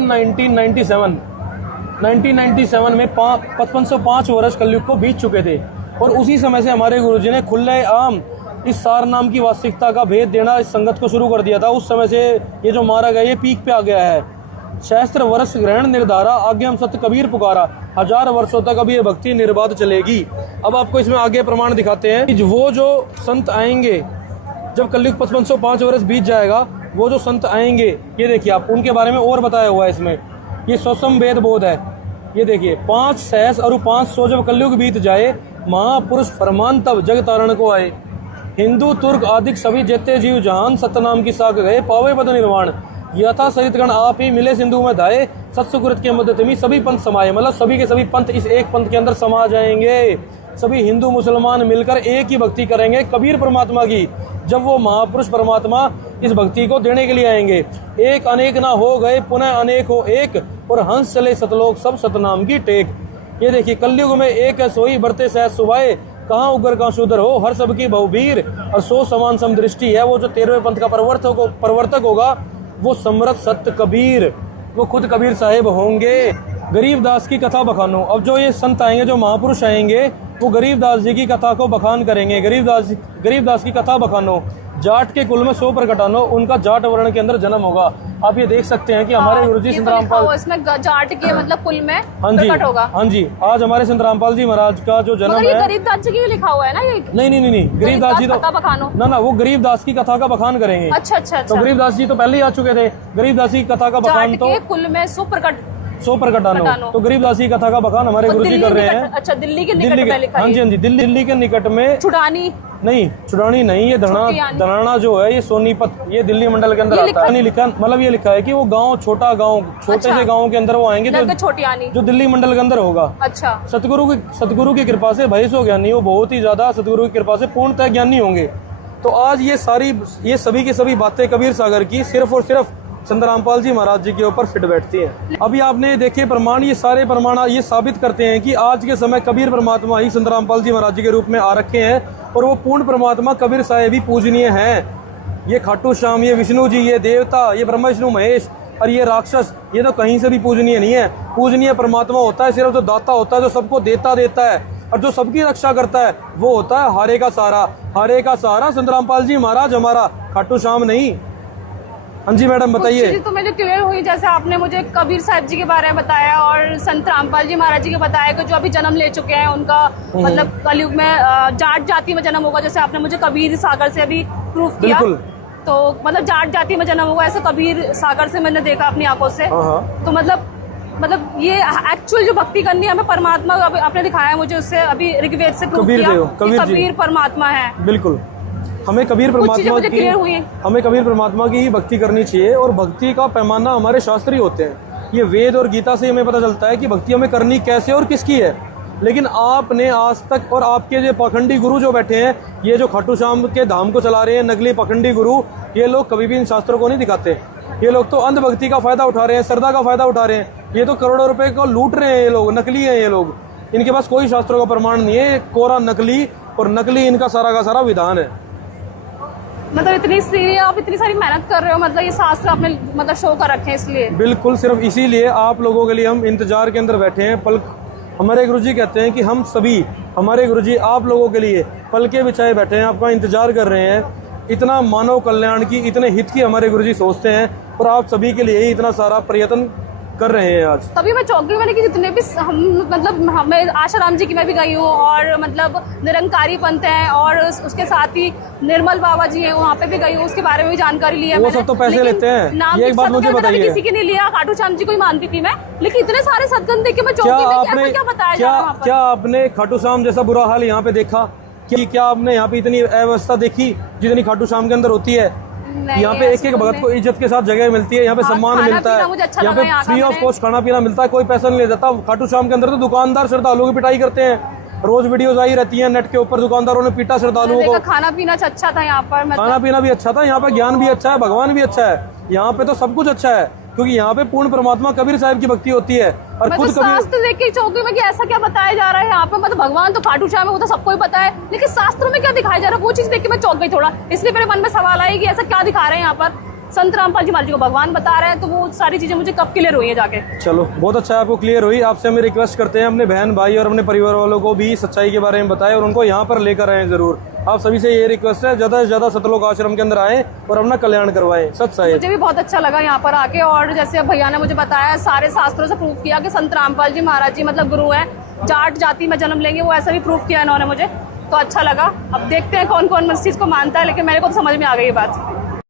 1997 में 5505 वर्ष कलयुग को बीत चुके थे, और उसी समय से हमारे गुरुजी ने खुले आम इस सार नाम की वास्तविकता का भेद देना इस संगत को शुरू कर दिया था। उस समय से ये जो मारा गया, ये पीक पे आ गया है। सहस्त्र वर्ष ग्रहण निर्धारा, आगे हम सत्य कबीर पुकारा, 1000 वर्षों तक अब ये भक्ति निर्बाध चलेगी। अब आपको इसमें आगे प्रमाण दिखाते हैं कि वो जो संत आएंगे जब कलयुग 5505 वर्ष बीत जाएगा, वो जो संत आएंगे, ये देखिए आप, उनके बारे में और बताया हुआ है इसमें। ये सौसम वेद बोध है। ये देखिए, 5 सहस और 500 जब कलयुग बीत जाए, महापुरुष फरमान तब जग तारण को आए। हिंदू तुर्क आदि सभी जेते जीव जहान, सतनाम की साख गए, पावे पद निर्वाण। यथा सरित गण आप ही मिले सिंधु में धाये, सत्सुकृत के मध्य तुम्ही सभी पंथ समाये। मतलब सभी के सभी पंथ इस एक पंथ के अंदर समा जाएंगे। सभी हिंदू मुसलमान मिलकर एक ही भक्ति करेंगे कबीर परमात्मा की, जब वो महापुरुष परमात्मा इस भक्ति को देने के लिए आएंगे। एक अनेक ना हो गए, पुनः अनेक हो एक, और हंस चले सतलोक सब सतनाम की टेक। ये देखिए, कलयुग में एक है सोई, बरते सहज सुभाए, कहाँ उग्र कहाँ शूद्र हो, हर सबकी बहुवीर, और सो समान समदृष्टि है। वो जो 13वें पंथ का प्रवर्तक होगा, वो समरथ सत्य कबीर, वो खुद कबीर साहिब होंगे। गरीबदास की कथा बखानो। अब जो ये संत आएंगे, जो महापुरुष आएंगे, वो गरीबदास जी की कथा को बखान करेंगे। गरीबदास की कथा बखानो, जाट के कुल में 100 प्रकटानो, उनका जाट वर्ण के अंदर जन्म होगा। आप ये देख सकते हैं कि हमारे गुरुजी संत रामपाल, इसमें जाट के मतलब कुल में प्रकट होगा। हाँ जी, आज हमारे संत रामपाल जी महाराज का जो जन्म है, गरीबदास जी की लिखा हुआ है ना ये? नहीं, गरीबदास जी तो ना, वो गरीबदास की कथा का बखान करेंगे। अच्छा। तो गरीबदास जी तो पहले ही आ चुके थे। गरीबदास की कथा का बखान तो कुल में 100 प्रकटानो, तो गरीबदास की कथा का बखान हमारे गुरुजी कर रहे हैं। अच्छा, दिल्ली के निकट में लिखा है। हाँ जी, दिल्ली के निकट में नहीं, चुड़ानी नहीं, ये छोटियानी। धनाना जो है ये सोनीपत, ये दिल्ली मंडल के अंदर ये आता है। नहीं लिखा, मतलब ये लिखा है कि वो गांव, छोटा गांव, छोटे अच्छा। से गांव के अंदर वो आएंगे नगर छोटियानी। जो दिल्ली मंडल के अंदर होगा। अच्छा। सतगुरु की कृपा से भाई सो ज्ञानी, वो बहुत ही ज्यादा सतगुरु की कृपा से पूर्णतः ज्ञानी होंगे। तो आज ये सभी की सभी बातें कबीर सागर की सिर्फ और सिर्फ संत रामपाल जी महाराज जी के ऊपर फिट बैठती हैं। अभी आपने देखे प्रमाण, ये सारे प्रमाण ये साबित करते हैं कि आज के समय कबीर परमात्मा ही संत रामपाल जी महाराज जी के रूप में आ रखे हैं और वो पूर्ण परमात्मा कबीर साहेब ही पूजनीय हैं। ये खाटू श्याम, ये विष्णु जी, ये देवता, ये ब्रह्मा विष्णु महेश और ये राक्षस, ये तो कहीं से भी पूजनीय नहीं है। पूजनीय परमात्मा होता है सिर्फ जो दाता होता है, जो सबको देता है और जो सबकी रक्षा करता है, वो होता है हारे का सहारा। हारे का सहारा संत रामपाल जी महाराज हमारा, खाटू श्याम नहीं। हाँ जी मैडम बताइए। तो मुझे क्लियर हुई, जैसे आपने मुझे कबीर साहब जी के बारे में बताया और संत रामपाल जी महाराज जी के बताया कि जो अभी जन्म ले चुके हैं उनका मतलब कलयुग में जाट जाति में जन्म होगा, जैसे आपने मुझे कबीर सागर से अभी प्रूफ किया। बिल्कुल। तो मतलब जाट जाति में जन्म होगा, ऐसे कबीर सागर से मैंने देखा अपनी आंखों से। तो मतलब ये एक्चुअल जो भक्ति करनी है हमें परमात्मा, आपने दिखाया मुझे उससे अभी ऋग्वेद से प्रूफ किया कि कबीर परमात्मा है। बिल्कुल, हमें कबीर परमात्मा की ही भक्ति करनी चाहिए और भक्ति का पैमाना हमारे शास्त्र ही होते हैं। ये वेद और गीता से हमें पता चलता है कि भक्ति हमें करनी कैसे और किसकी है। लेकिन आपने आज तक और आपके जो पाखंडी गुरु जो बैठे हैं, ये जो खाटू श्याम के धाम को चला रहे हैं, नकली पाखंडी गुरु, ये लोग कभी भी इन शास्त्रों को नहीं दिखाते। ये लोग तो अंधभक्ति का फायदा उठा रहे हैं, श्रद्धा का फायदा उठा रहे हैं। ये तो करोड़ों रुपए को लूट रहे हैं, ये लोग नकली हैं। ये लोग, इनके पास कोई शास्त्रों का प्रमाण नहीं है, कोरा नकली, और नकली इनका सारा का सारा विधान है। मतलब इतनी आप इतनी सारी मेहनत कर रहे हो, मतलब ये शास्त्र आपने मतलब शो कर रखे हैं इसलिए। बिल्कुल, सिर्फ इसीलिए आप लोगों के लिए हम इंतजार के अंदर बैठे हैं। पल हमारे गुरुजी कहते हैं कि हम सभी, हमारे गुरुजी आप लोगों के लिए पल के बिछाए बैठे हैं, आपका इंतजार कर रहे हैं। इतना मानव कल्याण की, इतने हित की हमारे गुरुजी सोचते हैं और आप सभी के लिए ही इतना सारा प्रयत्न कर रहे हैं आज। तभी मैं चौक गई, मैंने कि जितने भी हम मतलब हमें आशाराम जी की मैं भी गई हूँ और मतलब निरंकारी पंथ है और उसके साथ ही निर्मल बाबा जी हैं, वहाँ पे भी गई हूँ, उसके बारे में भी जानकारी ली है। वो सब तो पैसे लेते हैं। ये एक बात मुझे बताइए, किसी की नहीं लिया, खाटू श्याम जी को ही मानती थी मैं, लेकिन इतने सारे सदगंध देख के मैं चौक गई, क्या बताया जा रहा है। क्या आपने खाटू श्याम जैसा बुरा हाल यहाँ पे देखा? क्या आपने यहाँ पे इतनी अव्यवस्था देखी जितनी खाटू श्याम के अंदर होती है? यहाँ पे एक एक भगत को इज्जत के साथ जगह मिलती है, यहाँ पे सम्मान मिलता है, यहाँ पे फ्री ऑफ कॉस्ट खाना पीना मिलता है, कोई पैसा नहीं ले जाता। खाटू श्याम के अंदर तो दुकानदार श्रद्धालुओं की पिटाई करते हैं, रोज वीडियोस आई रहती हैं नेट के ऊपर, दुकानदारों ने पीटा श्रद्धालुओं को। खाना पीना अच्छा था यहाँ पर, खाना पीना भी अच्छा था, यहाँ पे ज्ञान भी अच्छा है, भगवान भी अच्छा है, यहाँ पे तो सब कुछ अच्छा है, क्योंकि यहाँ पे पूर्ण परमात्मा कबीर साहब की भक्ति होती है। और खुद शास्त्र देख के चौकी में कि ऐसा क्या बताया जा रहा है यहाँ पे, मतलब भगवान तो खाटू श्याम है, वो तो सबको ही पता है, लेकिन शास्त्रों में क्या दिखाया जा रहा है वो चीज देख के मैं चौक गई थोड़ा। इसलिए मेरे मन में सवाल आया कि ऐसा क्या दिखा रहे हैं यहाँ पर। संत रामपाल जी महाराज जी को भगवान बता रहे हैं, तो वो सारी चीजें मुझे कब क्लियर हुई है जाके। चलो बहुत अच्छा है, आपको क्लियर हुई। आपसे हम रिक्वेस्ट करते हैं अपने बहन भाई और अपने परिवार वालों को भी सच्चाई के बारे में बताएं और उनको यहाँ पर लेकर आए जरूर। आप सभी से ये रिक्वेस्ट है, ज्यादा से ज्यादा सतलोक आश्रम के अंदर आए और अपना कल्याण करवाएं। सच्चाई मुझे भी बहुत अच्छा लगा यहाँ पर आके, और जैसे भैया ने मुझे बताया, सारे शास्त्रों से प्रूफ किया कि संत रामपाल जी महाराज जी मतलब गुरु है, जाट जाति में जन्म लेंगे, वो ऐसा भी प्रूफ किया इन्होंने मुझे, तो अच्छा लगा। अब देखते हैं कौन कौन इस चीज को मानता है, लेकिन मेरे को तो समझ में आ गई ये बात।